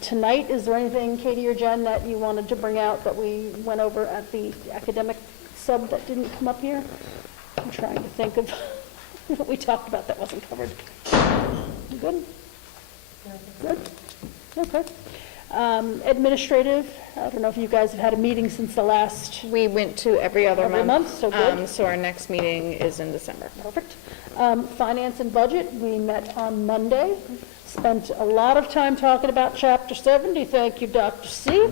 tonight. Is there anything, Katie or Jen, that you wanted to bring out that we went over at the academic sub that didn't come up here? I'm trying to think of what we talked about that wasn't covered. You good? Good? Okay. Administrative, I don't know if you guys have had a meeting since the last. We went to every other month. So good. So our next meeting is in December. Perfect. Finance and budget, we met on Monday. Spent a lot of time talking about Chapter 70. Thank you, Dr. C.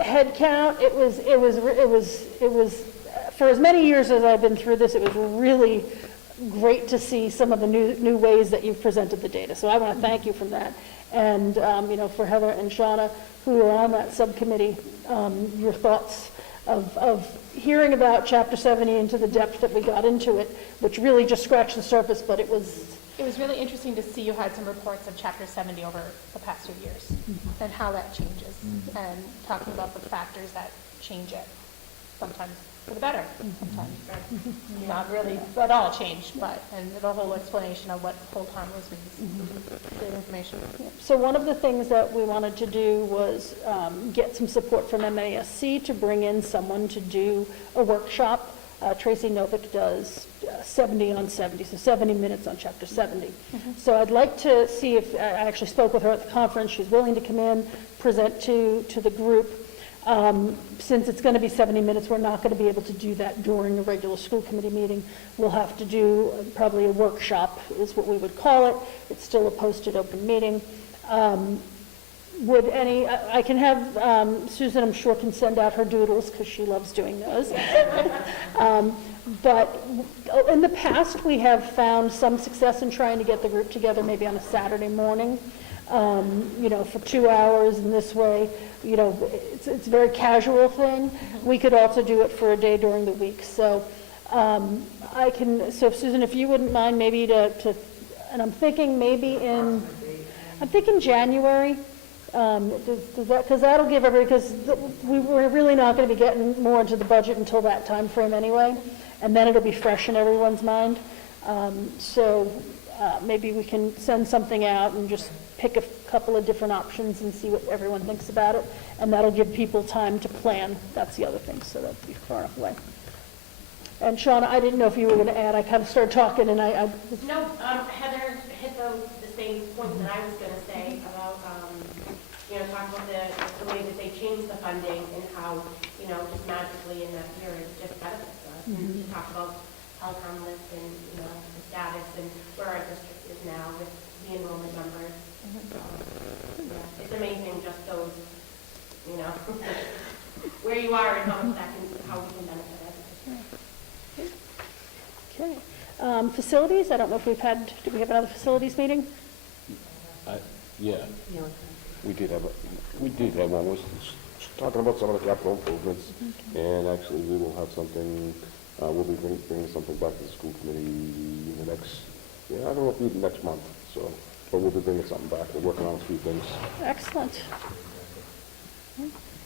Head count, it was, for as many years as I've been through this, it was really great to see some of the new ways that you've presented the data. So I want to thank you for that. And, for Heather and Shauna, who are on that subcommittee, your thoughts of hearing about Chapter 70 into the depth that we got into it, which really just scratched the surface, but it was really interesting to see you had some reports of Chapter 70 over the past few years and how that changes and talking about the factors that change it, sometimes for the better, sometimes not really at all changed, but, and the whole explanation of what hold harmless means. Great information. So one of the things that we wanted to do was get some support from MASC to bring in someone to do a workshop. Tracy Novick does 70 on 70, so 70 minutes on Chapter 70. So I'd like to see if, I actually spoke with her at the conference, she's willing to come in, present to the group. Since it's going to be 70 minutes, we're not going to be able to do that during a regular school committee meeting. We'll have to do probably a workshop is what we would call it. It's still a posted open meeting. Would any, I can have, Susan, I'm sure, can send out her doodles because she loves doing those. But in the past, we have found some success in trying to get the group together maybe on a Saturday morning, for 2 hours, and this way, it's a very casual thing. We could also do it for a day during the week. So so Susan, if you wouldn't mind maybe and I'm thinking maybe I'm thinking January. Because that'll give because we're really not going to be getting more into the budget until that time frame anyway, and then it'll be fresh in everyone's mind. So maybe we can send something out and just pick couple of different options and see what everyone thinks about it, and that'll give people time to plan. That's the other thing, so that'll be far enough away. And Shauna, I didn't know if you were going to add, I kind of started talking and I No, Heather hit the same point that I was going to say about, talk about the way that they changed the funding and how, just magically in that year, it just benefits us. And she talked about health harmless and, the status and where our district is now with the enrollment numbers. Yeah, it's amazing just those, where you are and how we can benefit us. Okay. Facilities, I don't know if did we have another facilities meeting? Yeah, we did have one, was talking about some of the capital improvements, and actually we will have something, we'll be bringing something back to the school committee in the next, I don't know if it'll be next month, so, but we'll be bringing something back, we're working on a few things. Excellent.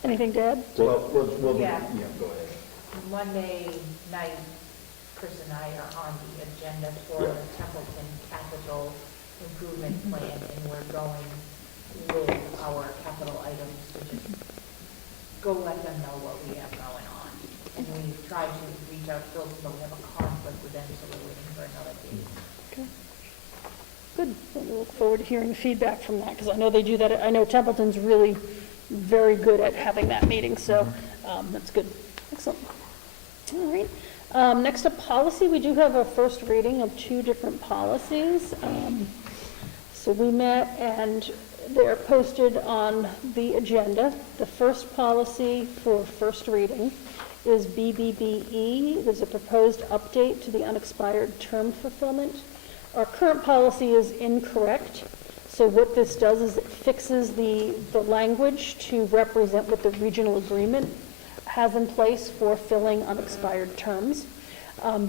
Anything to add? Well, we'll Yeah. go ahead. Monday night, Chris and I are on the agenda for the Templeton Capital Improvement Plan, and we're going with our capital items to just go let them know what we have going on. And we've tried to reach out to those, but we have a conflict with them, so we're waiting for another date. Okay. Good. Well, we look forward to hearing feedback from that, because I know they do that. I know Templeton's really very good at having that meeting, so that's good. Excellent. All right. Next up, policy. We do have a first reading of 2 different policies. So we met, and they're posted on the agenda. The first policy for first reading is BBBE. There's a proposed update to the unexpired term fulfillment. Our current policy is incorrect. So what this does is it fixes the language to represent what the regional agreement has in place for filling unexpired terms.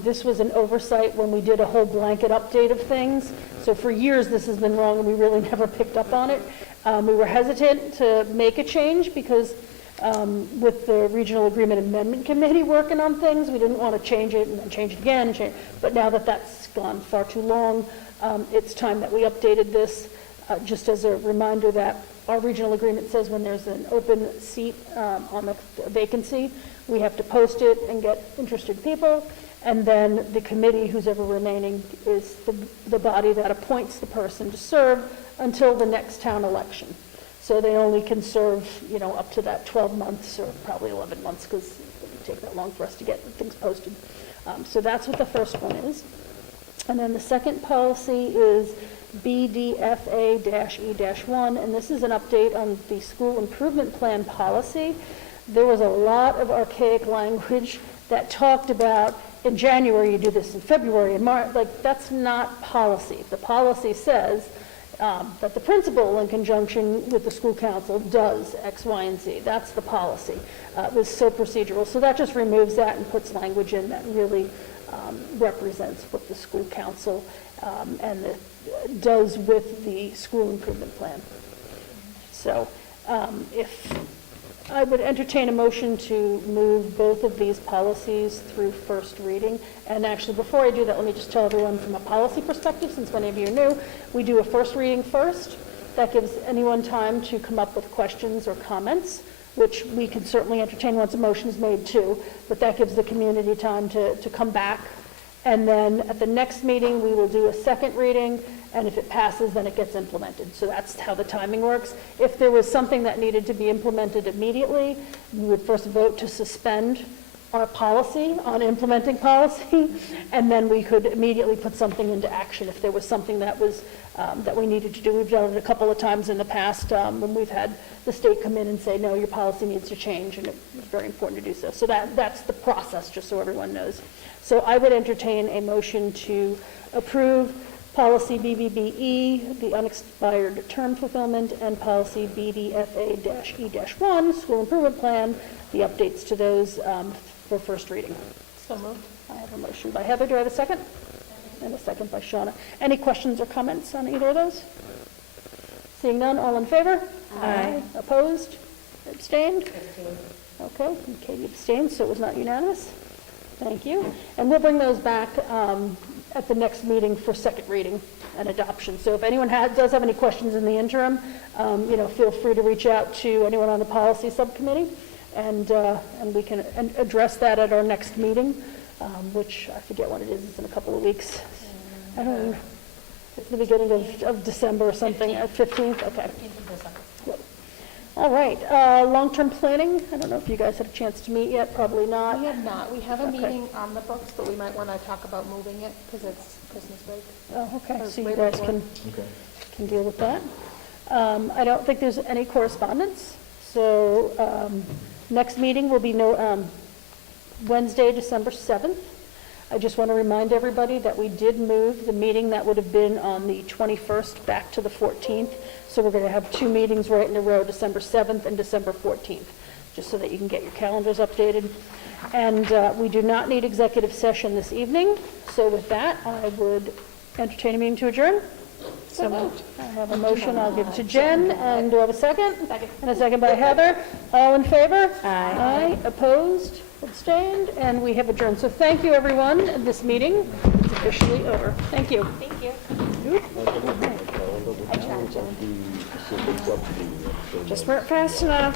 This was an oversight when we did a whole blanket update of things. So for years, this has been wrong, and we really never picked up on it. We were hesitant to make a change because with the Regional Agreement Amendment Committee working on things, we didn't want to change it and then change it again. But now that that's gone far too long, it's time that we updated this. Just as a reminder that our regional agreement says when there's an open seat on the vacancy, we have to post it and get interested people. And then the committee, who's ever remaining, is the body that appoints the person to serve until the next town election. So they only can serve, up to that 12 months or probably 11 months, because it would take that long for us to get things posted. So that's what the first one is. And then the second policy is BDFA-E-1, and this is an update on the school improvement plan policy. There was a lot of archaic language that talked about in January you do this, in February, in March. Like, that's not policy. The policy says that the principal, in conjunction with the school council, does X, Y, and Z. That's the policy. It was so procedural. So that just removes that and puts language in that really represents what the school council does with the school improvement plan. So if I would entertain a motion to move both of these policies through first reading. And actually, before I do that, let me just tell everyone from a policy perspective, since many of you are new, we do a first reading first. That gives anyone time to come up with questions or comments, which we can certainly entertain once a motion is made too, but that gives the community time to come back. And then at the next meeting, we will do a second reading, and if it passes, then it gets implemented. So that's how the timing works. If there was something that needed to be implemented immediately, we would first vote to suspend our policy on implementing policy, and then we could immediately put something into action if there was something that was that we needed to do. We've done it a couple of times in the past when we've had the state come in and say, no, your policy needs to change, and it's very important to do so. So that's the process, just so everyone knows. So I would entertain a motion to approve policy BBBE, the unexpired term fulfillment, and policy BDFA-E-1, school improvement plan, the updates to those for first reading. So moved. I have a motion by Heather. Do I have a second? And a second by Shauna. Any questions or comments on either of those? Seeing none, all in favor? Aye. Opposed? Abstained? Okay, and Katie abstained, so it was not unanimous. Thank you. And we'll bring those back at the next meeting for second reading and adoption. So if anyone does have any questions in the interim, feel free to reach out to anyone on the policy subcommittee, and we can address that at our next meeting, which I forget when it is. It's in a couple of weeks. I don't know. It's the beginning of December or something, 15th? Okay. Yep. All right, long-term planning, I don't know if you guys had a chance to meet yet, probably not. We have not. We have a Okay. meeting on the books, but we might want to talk about moving it because it's Christmas break. Oh, okay, Or so you way guys before. can deal with that. I don't think there's any correspondence, so next meeting will be Wednesday, December 7th. I just want to remind everybody that we did move the meeting that would have been on the 21st back to the 14th. So we're going to have 2 meetings right in a row, December 7th and December 14th, just so that you can get your calendars updated. And we do not need executive session this evening. So with that, I would entertain a meeting to adjourn. So moved. I have a motion, I'll give it to Jen, and do I have a second? Second. And a second by Heather. All in favor? Aye. Opposed? Abstained? And we have adjourned. So thank you, everyone. This meeting is officially over. Thank you. Thank you. I tried, Jen. Just weren't fast enough.